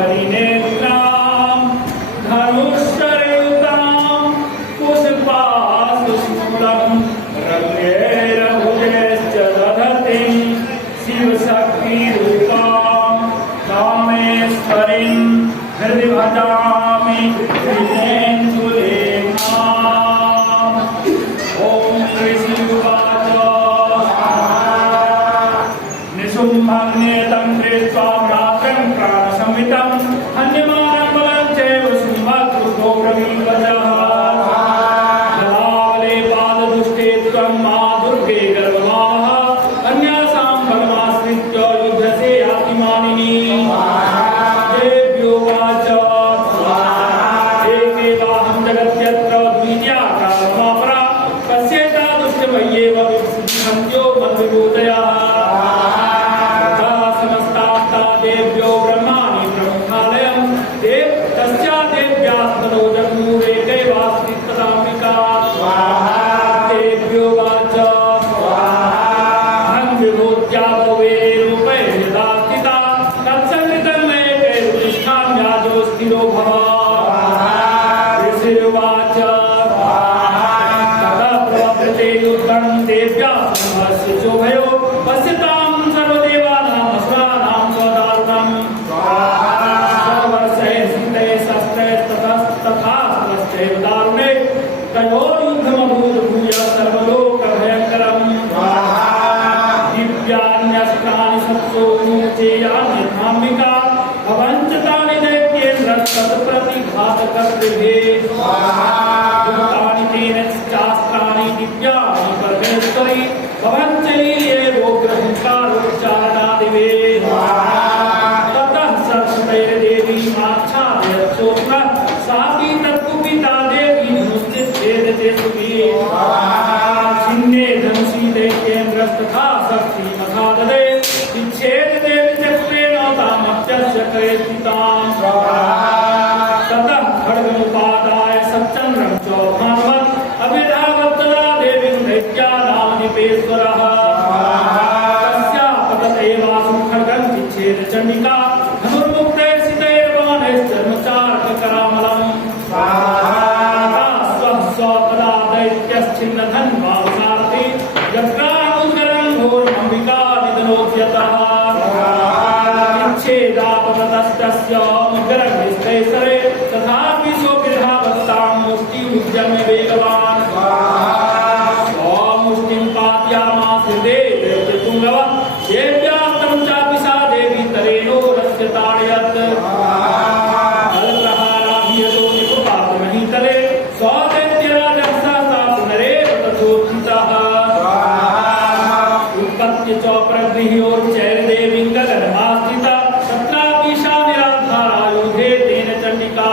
चन्द्रवहरिनेत्रां धनुष्ययुतां पुष्पाशुशूलं रम्यैरभुजैश्च दधतीं शिवशक्तिरूपां कामेश्वरीं हृदि भजामि हृदयेन्दुलेखाम्। ॐ ऋषिरुवाच निशुम्भं दृष्ट्वा संहितं हन्यमानं बलं चैव शुम्भक्रुद्धो ब्रवीवचः धरावले पाददुष्टे त्वं मा दुर्गे गर्वमावः अन्यासां बलमाश्रित्य युध्यसे यातिमानिनी देव्योवाच एकेवाहं जगत्यत्र द्वितीया कालमापरा कस्यैता दुष्टमय्येव विसन्त्यो मद्विभूतयः देव्यो ब्रह्माणि ब्रह्मालयं तस्यादेव्यात्मनो जग्मूरे कैवास्तित्तदाम्बिका देव्यो वाच अहं विभूत्या भवे रूपे यदा स्थिता तत्संगतं मे कैर्तिष्ठाम्याजो स्थिरो भव ऋषिर्वाच ततः प्रवर्तते युद्धं देव्या समस्य चोभयो पश्यतां सर्वदेवानां असुराणां तयोर्युद्धमभूत् भूयः सर्वलोकभयङ्करम् दिव्यान्यस्त्राणि सत्सोमुचेयान्यथाम्बिका भवञ्चतानि दैत्येन्द्र तत्प्रतिघातकर्तृभिः युक्तानि तेन शास्त्राणि दिव्यानि परमेश्वरि भवञ्चलीलेवोग्रहुङ्कारोच्चारणादिभिः ततः सरस्वतीर्देवी आच्छादयत् विद्यते सुखी छिन्ने धनुषी दैत्येन्द्रस्तथा शक्ति मखाददे विच्छेदते विचक्रेण तामप्यस्य करेत्पिताम् ततः खड्गमुपादाय सच्चन्द्रं चौभान्वत् अभिधावत्तदा देवीं दैत्यानां निपेश्वरः तस्याः पततेवासु खड्गं चिच्छेद चण्डिका धनुर्मुक्तैर्सितैर्बाणैश्चर्मचार्ककरामलम् स्वपदा दैत्यश्चिन्नधन्वावसारथि यत्रामुदरं घोरमम्बिका निधनोद्यतः विच्छेदापततस्तस्य मुद्गरनिस्तैसरे तथापि सोऽपि धावत्तां मुष्टिमुद्यम्य वेगवान् मुष्टिं पातयामास दैत्यपुङ्गवः देव्यास्तं चापि सा देवी तरेणोरस्य ताडयत् अलप्रहाराभियतो निपुपातमहितले स्वदैत्यराजः सहसा पुनरेव तथोत्थितः उत्पत्य च प्रगृह्योच्चैर्देवीं गगनमास्थिता तत्रापि सा निराधारा युधे तेन चण्डिका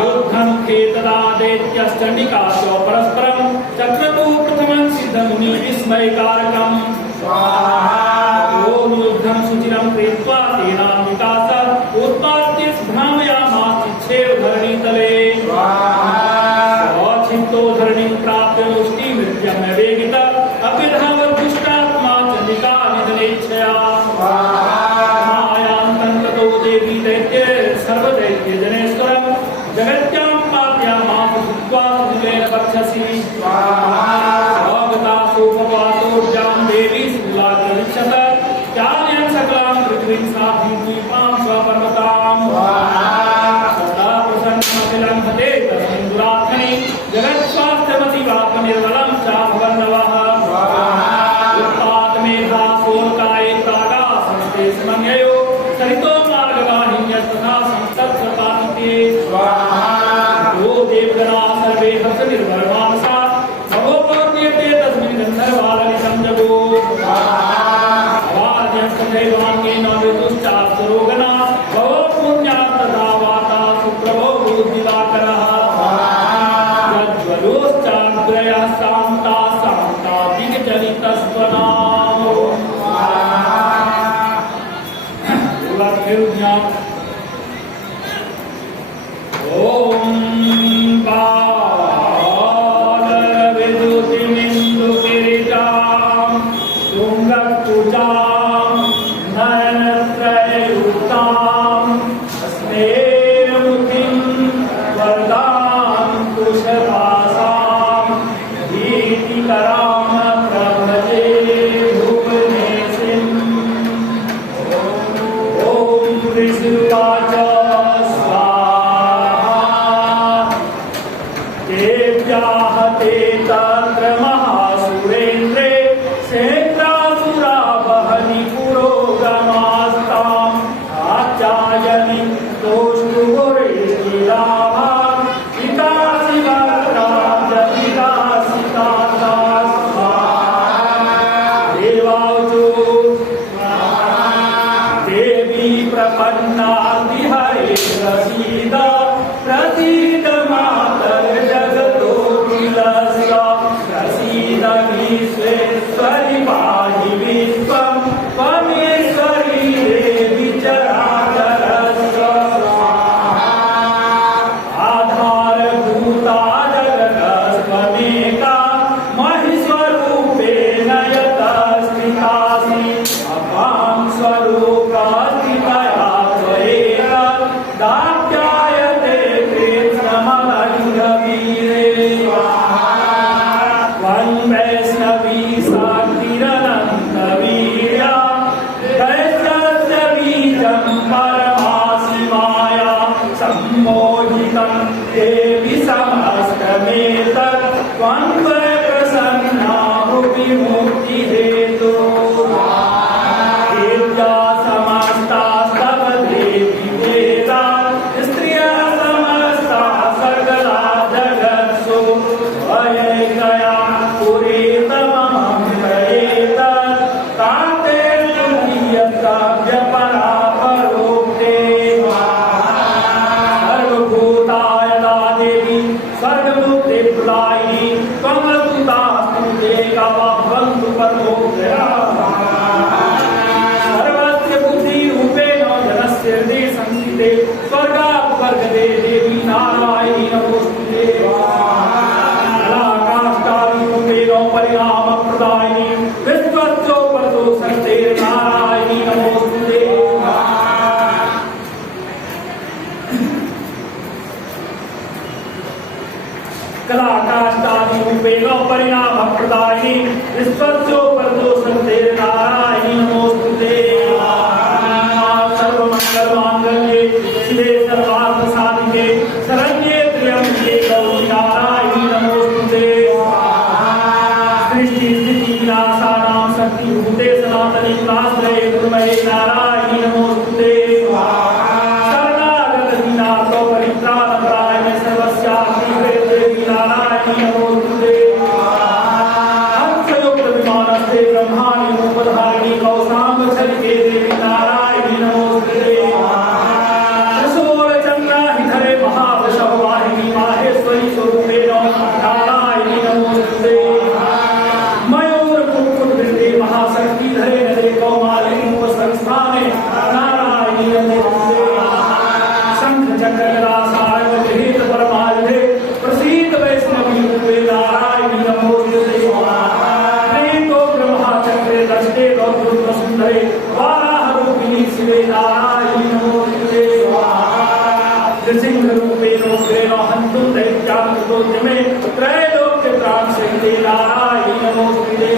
युद्धं खेतदा दैत्यश्चण्डिका च परस्परं चक्रतु प्रथमं सिद्धमुनि विस्मयकारकम् ॐ युद्धं सुचिरं कृत्वा तेनाम्बिका स उत्पात्य भ्रामयामास चिच्छेव धरणीतले अचिन्तो धरणीं प्राप्य मुष्टिमृत्यम्य वेगित अभिधावद्दुष्टात्मा चण्डिका निधनेच्छया मायान्तं ततो देवी दैत्ये सर्वदैत्यजनेश्वरं जगत्यां पातयामास सुत्वा सुलेन वक्षसि स्वागतासोपवातोर्जां देवी सुलाग्रविच्छत त्यानयन् सकलां पृथ्वीं साधिं द्वीपां स्वपर्वताम् सदा प्रसन्नमखिलं हते तस्मिन् दुरात्मनि जगत्स्वास्थ्यमतिवापनिर्मलं चाभवन्नवः उत्पातमेधासोल्काये प्रागासंस्ते समन्ययो सरितो मार्गवाहिन्यस्तथा संस्तत्सपातिते यो देवगणा सर्वे हर्षनिर्भरमानसा नवोपवर्ण्यते तस्मिन् गन्धर्वाललितं जगो अवाद्यस्तदैवाङ्गेन विदुश्चाप्सरोगणा भवो पुण्यात् तथा वाता सुप्रभो बुद्धिवाकरः यज्ज्वलोश्चाग्रयः शान्ताः शान्तादिगजनितस्वनाम् ॐ बालविदुतिमिन्दुकिरीटां तुङ्गपूजां नयनत्रययुक्तां स्नेहमुखीं वरदां कुशवासां भीतिकरां प्रभजे भुवनेशिम् ॐ ऋषिवाच देव्याः ते तत्र महासुरेन्द्रे सेन्द्रासुरा बहनि पुरोगमास्ताम् आचार्यनि तोष्टुगुरेश्चिराभा विकासि वक्त्राब्ज विकासितास्ता देवावचो देवी प्रपन्ना विहरे प्रसीदा प्रसीद मातर जगतो किलस्य प्रसीद विश्वेश्वरि पाहि विश्वं त्वमेश्वरी देवी चराचरस्य आधारभूता जगतस्त्वमेका महिस्वरूपेण यतस्थितासि अपां स्वरूपस्थितया त्वयेतत् दाप्यायते कृष्णमलङ्घवीरे त्वं वैष्णवी शान्तिरनन्तवीर्या वैष्णवस्य बीजं परमासि माया सम्मोहितं देवि समस्तमेतत् त्वं वै प्रसन्ना भुवि मुक्तिहेतुः देव्या समस्तास्तव देवी वेदा स्त्रियः समस्ताः सकला जगत्सु त्वयैकया पुरीतमहं प्रयेतत् ताते तुरीयस्तव्यपरापरोक्ते सर्वभूताय स्थिते स्वर्गापवर्गदे देवी नारायणी नमोस्तुते कलाकाष्ठादिरूपेण परिणामप्रदायिनी विश्वस्योपरतो शक्ते नारायणी नमोस्तुते कलाकाष्ठादिरूपेण परिणामप्रदायिनी विश्वस्योपरतो शक्ते नारायणी नमोस्तुते सर्वमंगलमांगल्ये शिवे सर्वार्थसाधिके शरण्ये त्र्यंबके गौरी नारायणी नमोस्तुते सृष्टि स्थिति विनाशानां शक्तिभूते सनातनी नाश्रये गुरुमये नारायणी नमोस्तुते शरणागत दीनार्तो परित्राणपरायणे सर्वस्यापि देवी नारायणी नमोस्तुते हंसयुक्त विमानस्ते ब्रह्माणि रूपधारिणी कौसाम्बचरिके देवी नारायणी नमोस्तुते त्रिशूलचन्द्राहिधरे महावृषभवाहिनी माहेश्वरी स्वरूपेण नारायणी नमोस्तुते मयूरकुक्कुटवृन्दे महाशक्तिधरे नदे कौमालिनी उपसंस्थाने नारायणी नमोस्तुते शङ्खचक्रगदासाय गृहीत परमायुधे प्रसीद वैष्णवी रूपे नारायणी नमोस्तुते प्रेतो ब्रह्मचक्रे दष्टे गौरवसुन्दरे वाराहरूपिणी शिवे नारायणी नमोस्तुते नृसिंहरूपेण उग्रेण हन्तुं दैत्यान् कृतोद्यमे त्रैलोक्यत्राणसहिते नारायणी नमोस्तुते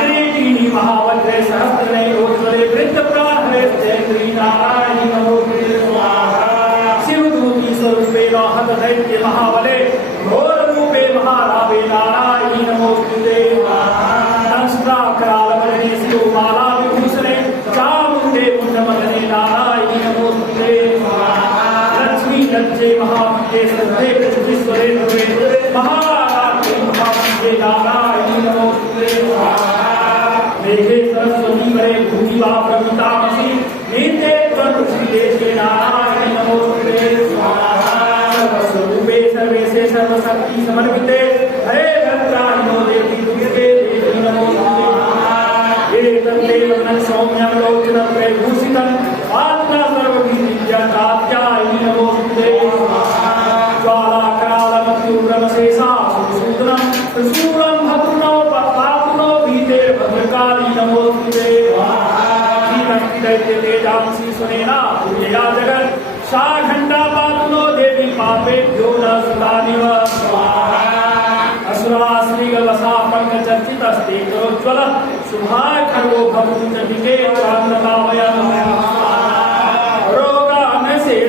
किरीटिनी महावज्रे सहस्रनयनोज्ज्वले वृद्धप्राणहरे जयन्द्री नारायणी नमोस्तुते शिवदूती स्वरूपेण हतदैत्य महाबले घोररूपे महारावे नारायणी नमोस्तुते दंष्ट्राकरालवरणे शिवमाला विभूषणे चामुण्डे मुण्डमदने नारायणी नमोस्तुते लक्ष्मी लज्जे महाविद्ये श्रद्धे विश्वरे ध्रुवे महारात्रि महाविद्ये नारायणी नमोस्तुते मेघे सरस्वती करे भूमि वा प्रमितामसि नीते त्वन्श्रीदेशे नारायणी नमोस्तुते सर्वस्वरूपे सर्वेशे सर्वशक्ति समर्पिते हरे भद्राणिनो देवी दुर्गे देवी नमोस्तुते एतन्ते वदनं सौम्यं लोचनत्रयभूषितं आत्मा सर्वविद्यादात्यायिनी नमोस्तुते ज्वालाकरालमत्युग्रमशेषासुसूदनं त्रिशूलं भद्रुनो पातुनो भीते भद्रकाली नमोस्तुते दैत्यतेजांसि सुनेना पूजया जगत् शाघण्टा पातुनो देवी पापेभ्यो न सुतानिव असुराश्रीगवसा पङ्कचर्चितस्ते करोज्ज्वलः शुभाय खड्गो भवतु च विके चान्दकावयः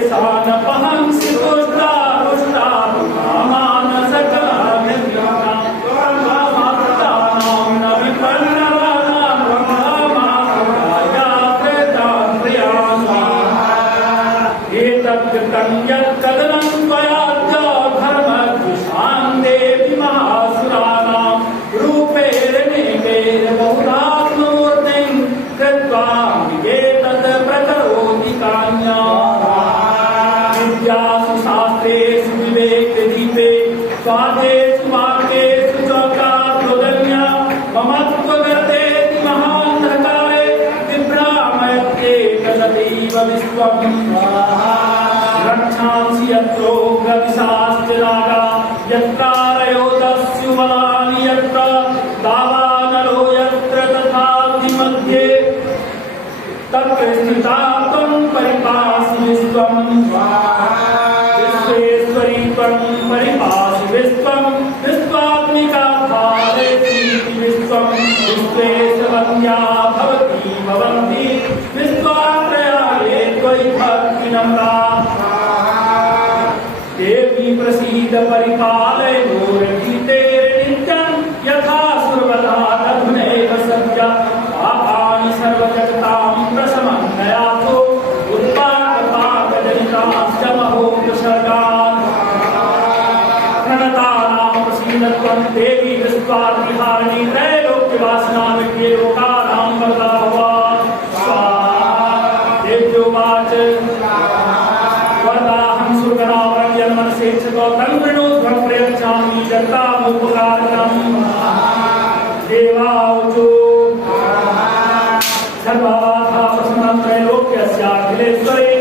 रोगानशेषानपहंसि तुष्टा रुष्टा मानसकलामिन्द्राणां त्वमार्तानां न विपन्नवानां एतद्कृतं यत्कदनं त्वयाद्य धर्मद्विषां देवी महासुराणां रूपेणेकेन बहुधात्ममूर्तिं कृत्वा विगेतत् प्रकरोति कान्याम् विद्यासु शास्त्रेषु विवेकदीपे स्वादेषु वाक्येषु चौकात्रोदन्या ममत्वगतेति महान्धकारे विभ्रामयत्येकसदैव विश्वम् रक्षांसि यत्रोग्रविशाश्च नागा यत्कारयोदस्युबलानि यत्र दावानलो यत्र तथाग्निमध्ये तत्र स्थिता त्वं परिपासि विश्वम् विश्वेश्वरी त्वं परिपासि विश्वम् विश्वात्मिका भावेति विश्वम् विश्वेशवत्या भवति भवन्ति विश्वात्रया ये त्वयि भक्तिनम्रा देवी प्रसीद परिपालय घोरभीते नित्यं यथा सुरवधा लघुनैव सद्य पापानि सर्वजगतां प्रशमन्नयासो उत्पादपाकजनिताश्च महोपसर्गान् प्रणतानां प्रसीद त्वं देवी विश्वात्मिहारिणी त्रैलोक्यवासनामिके लोकानां वरदा भवान् स्वाहा देव्योवाच वरदाहं सुरगणावरं यन्मनसेच्छतो तं वृणोध्वं प्रयच्छामि जगतामुपकारकम् देवावचो सर्वबाधा प्रसन्नं त्रैलोक्यस्याखिलेश्वरे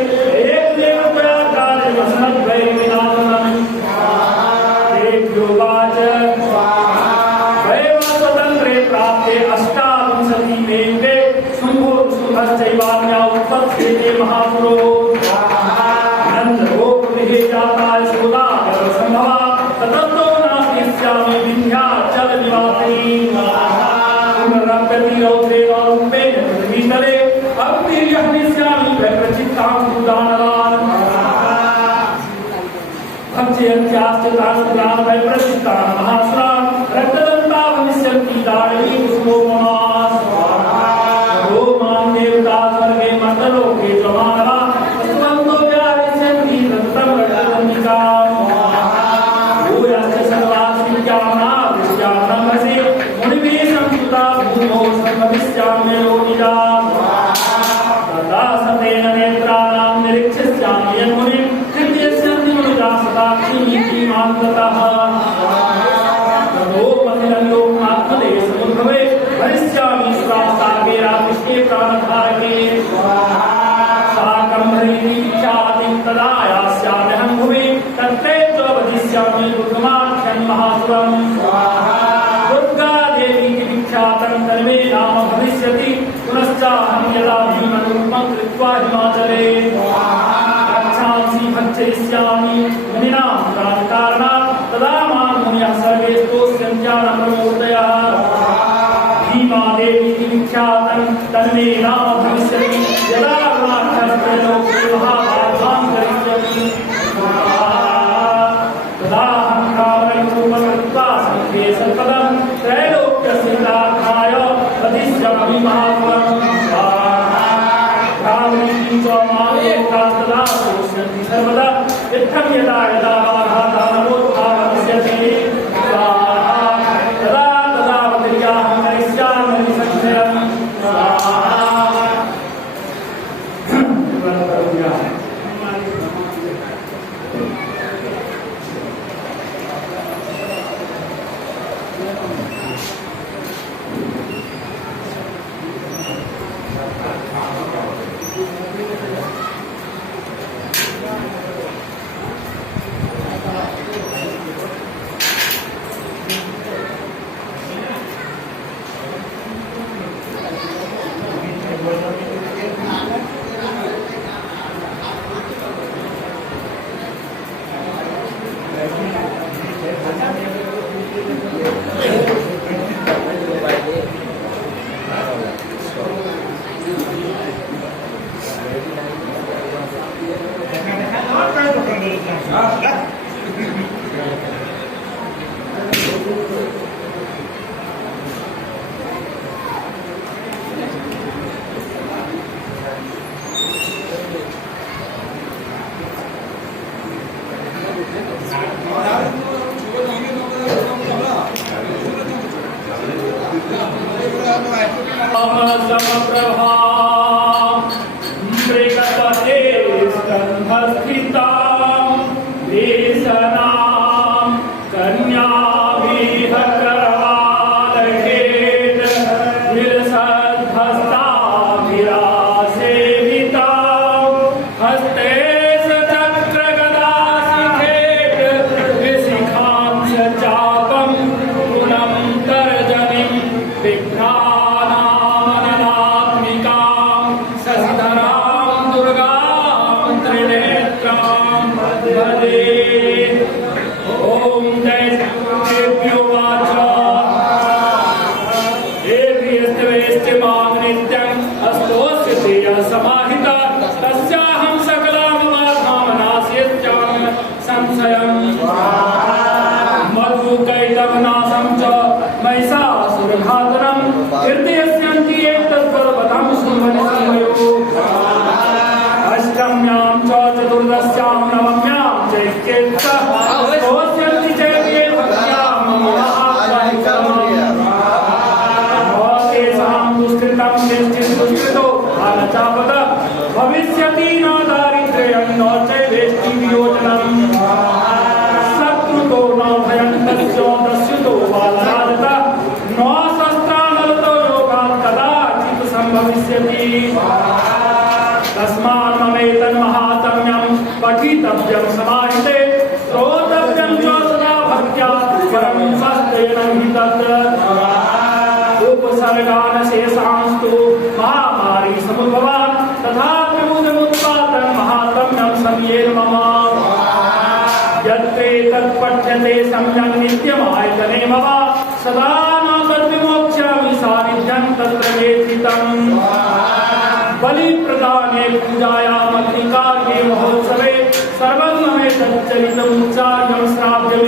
पूजायां अग्निकार्ये महोत्सवे सर्वं मे तच्चरितं चार्यं श्राव्यं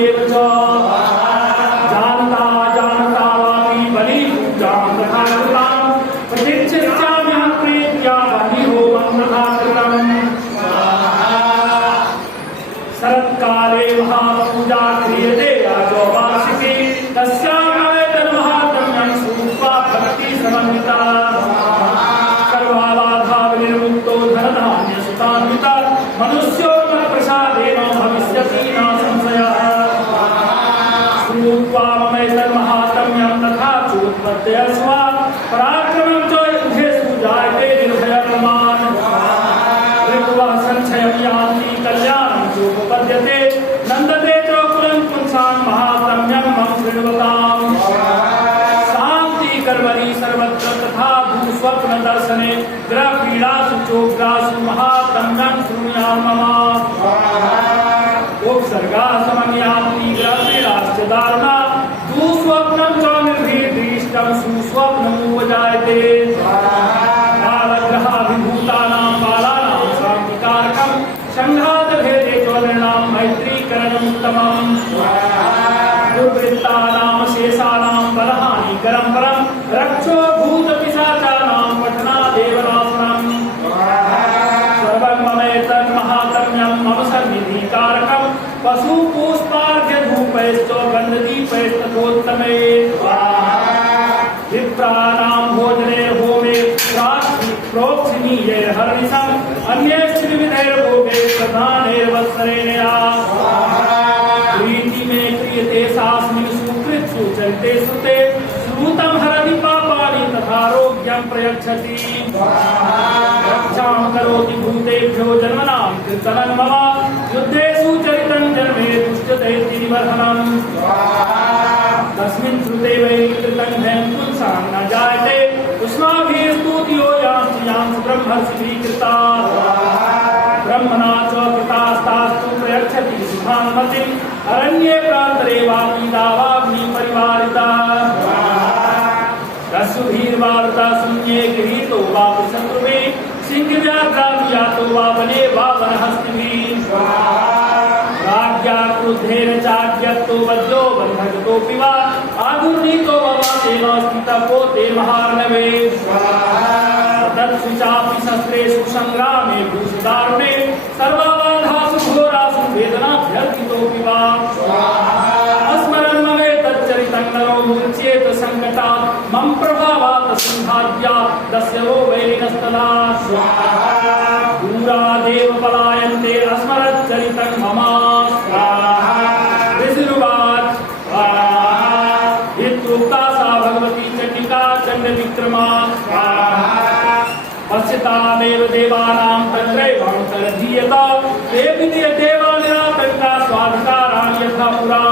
महापूजा क्रियते आजोवार्षिकी तस्यामवे तन्महात्म्यं श्रुत्वा भक्ति समन्विता सर्वाबाधा विनिर्मुक्तो धनधान्यसुतान्विता मनुष्यो मत्प्रसादेन भविष्यति न संशयः श्रुत्वा ममैतन्महात्म्यं तथा चोत्पत्त्यस्वा पराक्रमं च युद्धेषु जायते निर्भयर्मान् ऋत्वा संशयं यान्ति कल्याणं चोपपद्यते नन्दते च कुलं पुंसान् महात्म्यं मम शृण्वताम् शान्ति कर्मणि सर्वत्र तथा भूस्वप्नदर्शने ग्रहक्रीडासु चोग्रासु महात्म्यं शृणुयात् मम उपसर्गाः समन्यान्ति ग्रहक्रीडाश्च दारुणा दुःस्वप्नं च निर्भीदृष्टं सुस्वप्नमुपजायते बालग्रहाभिभूतानां बालानां शान्तिकारकं संघातभेदे च नृणां मैत्रीकरणमुत्तमम् दुर्वृत्तानां शेषाणां बलहानिकरं परं रक्षो भूतपिशाचानां पठनादेव नाशनम् सर्वं ममैतन्महात्म्यं मम सन्निधिकारकं पशुपुष्पार्घ्यधूपैश्च गन्धदीपैस्तथोत्तमे विप्राणां भोजने होमे प्रोक्षिणीयैर्हर्निशम् अन्यैस्त्रिविधैर्भोगे प्रधानैर्वत्सरेणया प्रीति में क्रियते सास्मिन् सुकृत्सु चरिते सुते श्रुतं हरति पापानि तथारोग्यं प्रयच्छति रक्षां करोति भूतेभ्यो जन्मनां कीर्तनं मम युद्धेषु चरितं जन्मे दुष्टदैत्यनिवर्हनम् तस्मिन् श्रुते वैकृतं भयं पुंसां न जायते उष्माभिस्तुतियो यान्ति यान्ति ब्रह्मर्षिभिः कृताः ब्रह्मणा च कृतास्तास्तु प्रयच्छति सुधान्मतिम् अरण्ये प्रान्तरे वापि दावाग्नि परिवारिता दस्युभिर्वावृता शून्ये गृहीतो वा शत्रुभिः सिंहव्याघ्राभियातो वा वने वा वनहस्तिभिः राज्ञा क्रुद्धेन चाद्यत्तो वज्रो बन्धकतोऽपि वा आगुर्नीतो ववासेन स्थितपोते महार्णवे तत्सु चापि शस्त्रेषु सङ्ग्रामे भूषदारुणे सर्वाबाधासु घोरासु वेदनाभ्यर्थितोऽपि वा अस्मरन् ममेतच्चरितं नरो मुच्येत सङ्कटात् मम प्रभावात् सिंहाद्या दस्यवो वैरिणस्तदा दूरादेव पलायन्ते अस्मरच्चरितं मम ऋषिरुवाच इत्युक्ता सा भगवती चण्डिका चण्डविक्रमा पश्यतामेव देवानां तत्रैवान्तरधीयता तेऽपि देवा निरातङ्का स्वाधिकाराणि यथा पुरा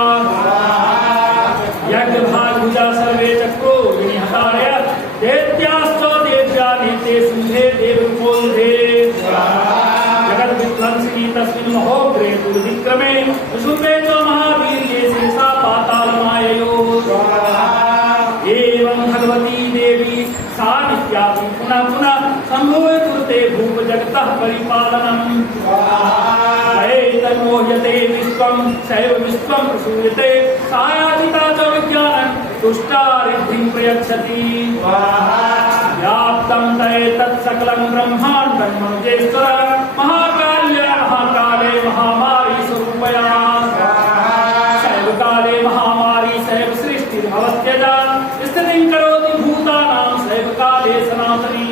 यज्ञभागभुजा सर्वे चक्रो विनिहतारय दैत्याश्च देव्या नीते सुधे देवकोधे जगद्विध्वंसिनी तस्मिन् महोग्रे दुर्विक्रमे शुभे च महावीर्ये शेषा पातालमाययोः एवं भगवती देवी सा नित्यापि पुनः पुनः सम्भवे कुरुते भूप जगतः परिपालनम् एतन्मोह्यते विश्वं सैव विश्वं प्रसूयते सायाचिता च विज्ञानं तुष्टा रिद्धिं प्रयच्छति व्याप्तं तैतत् सकलं ब्रह्माण्डं मनुजेश्वर महाकाल्य महाकाले महामारी स्वरूपया सैव काले महामारी सैव सृष्टिर्भवत्यजा स्थितिं करोति भूतानां सैव काले सनातनी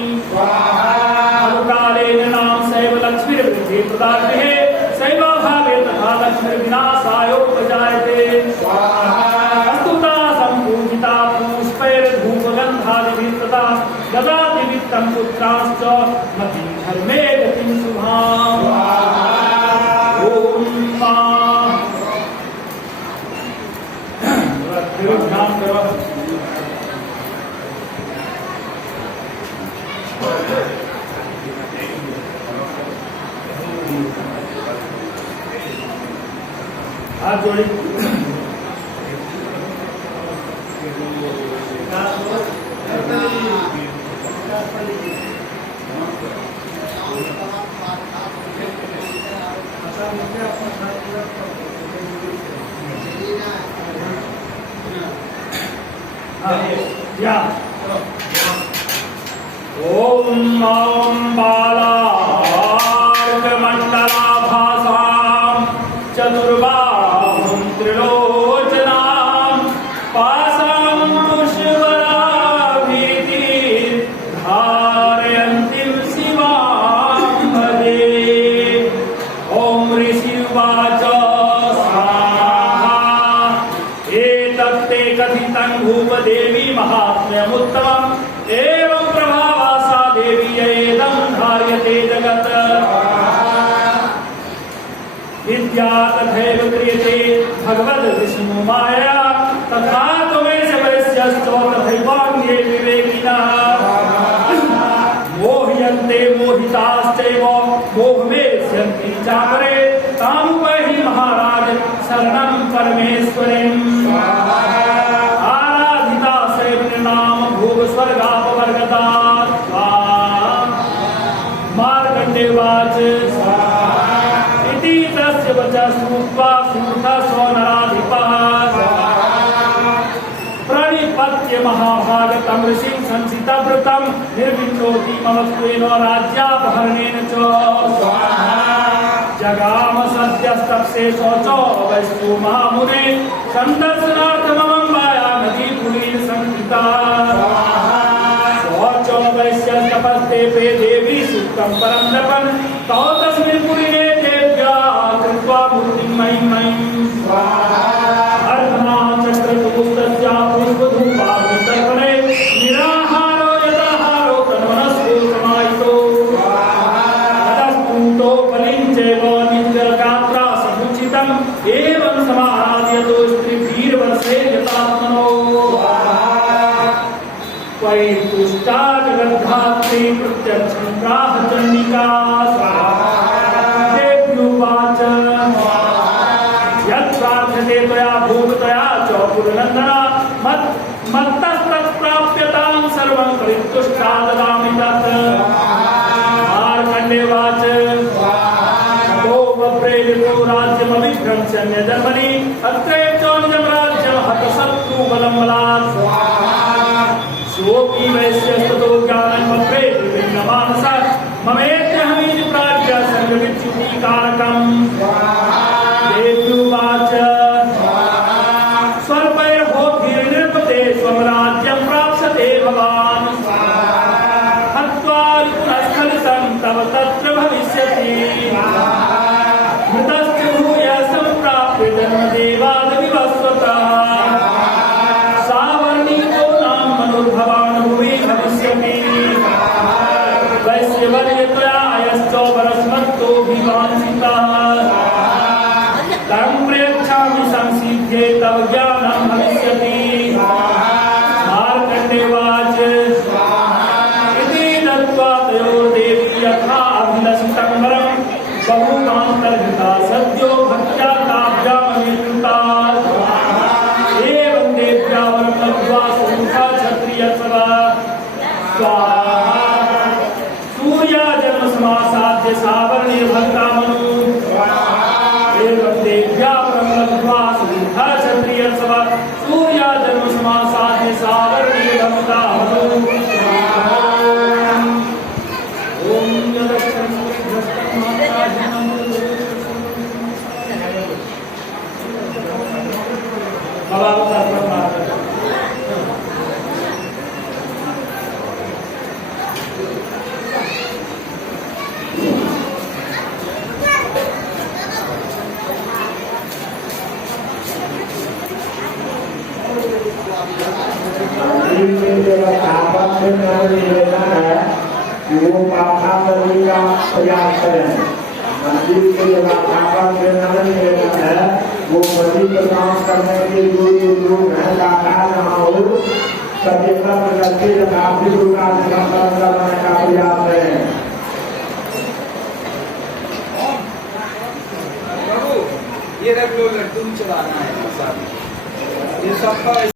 काले नृणां सैव लक्ष्मीर्वृद्धि प्रदागृहे सैवाभावे तथा लक्ष्मीर्विनाशायोपजायते स्तुता सम्पूजिता पुष्पैर्धूपगन्धादिभिः तथा ददाति वित्तं पुत्राश्च मतिं धर्मे गतिं शुभाम् ॐ ध्यान करो हाथ जोड़ी या ओम बालार्कमण्डलाभासां चतुर्बाहुं विद्या तथैव क्रियते भगवद् विष्णु माया तथा त्वमेष वैश्यश्च तथैवान्ये विवेकिनः मोह्यन्ते मोहिताश्चैव मोहमेष्यन्ति चापरे तामुपहि महाराज शरणं परमेश्वरीम् आराधिता सैवनाम भोग स्वर्गापवर्गता मार्कण्डेयवाच इति तस्य वचः श्रुत्वा श्रुतः स्वनराधिपः प्रणिपत्य महाभागतं ऋषिं संसितव्रतं निर्विच्योति ममत्वेन राज्यापहरणेन च जगाम सद्यस्तप्से शौचो वैस्तु महामुने सन्दर्शनार्थममं मायानदी पुरीं संस्थिता शौचो वैश्यस्तपस्ते देवी सुक्तं परं जपन् तौ तस्मिन् पुरीणे देव्या कृत्वा मूर्तिं मयिं अर्धनाचक्रतुस्तस्या पुष्पधूपाग्नितर्पणे निराहारो यदाहारो तन्मनस्को समाहितो ततस्तुतो बलिं चैव नित्यगात्रा समुचितम् एवं समाराध्यतो स्त्रीभिर्वर्षे यतात्मनो त्वयि तुष्टा जगद्धात्री प्रत्यक्षं प्राह चण्डिका देव्युवाच यत्प्रार्थ्यते त्वया भूतया च पुरनन्दना मत्तस्तत्प्राप्यतां सर्वं परितुष्टा ददामि तत् मार्कण्डेयवाच ततो बभ्रेदितो राज्यमभिभ्रंशन्यजन्मनि अत्रैव च निजं राज्यं हतशत्रुबलं बलात् सोऽपि वैश्यस्ततो ज्ञानं बभ्रेदिभिन्नमानसः ममेत्यहमिति प्राज्ञः सङ्गविच्युतिकारकम् देव्युवाच स्वल्पैर्होभिर्नृपते स्वं राज्यं प्राप्स्यते भवान् हत्वा पुनस्खलितं तव तत्र भविष्यति मृतस्य भूयः सम्प्राप्य जन्मदेवादविवस्वतः सावर्णिको नाम मनुर्भवान् भुवि भविष्यति वैश्यवर्यत्वयायश्च वरस्मत्तोऽभिवाञ्छितः तं प्रेक्षामि संसिध्ये तव ज्ञानं भविष्यति मार्कण्डेयवाच इति दत्त्वा तयोर्देवी यथा अभिलषितं वरं बहुकान्तर्हिता सद्यो भक्त्या ताभ्यामनिर्वृता एवं देव्या वरं लब्ध्वा सुमुखा क्षत्रियत्वः स्वाहा सूर्याजन्मसमासाद्य सावर्णिर्भक्ता मनु एवं देव्या वरं लब्ध्वा सुमुखा क्षत्रियत्वः सूर्याजन्मसमासाद्य सावर्णिर्भक्ता मनु ओम यदक्षरं भ्रष्टं मात्राहीनं वो पापा का प्रयास करें मंदिर के वातावरण में नमन है वो पति को काम करने के जो लोग हैं दाता जहाँ हो सभी करके काफी प्रकार करने का प्रयास है। ये रख लो लड्डू चलाना है ये सबका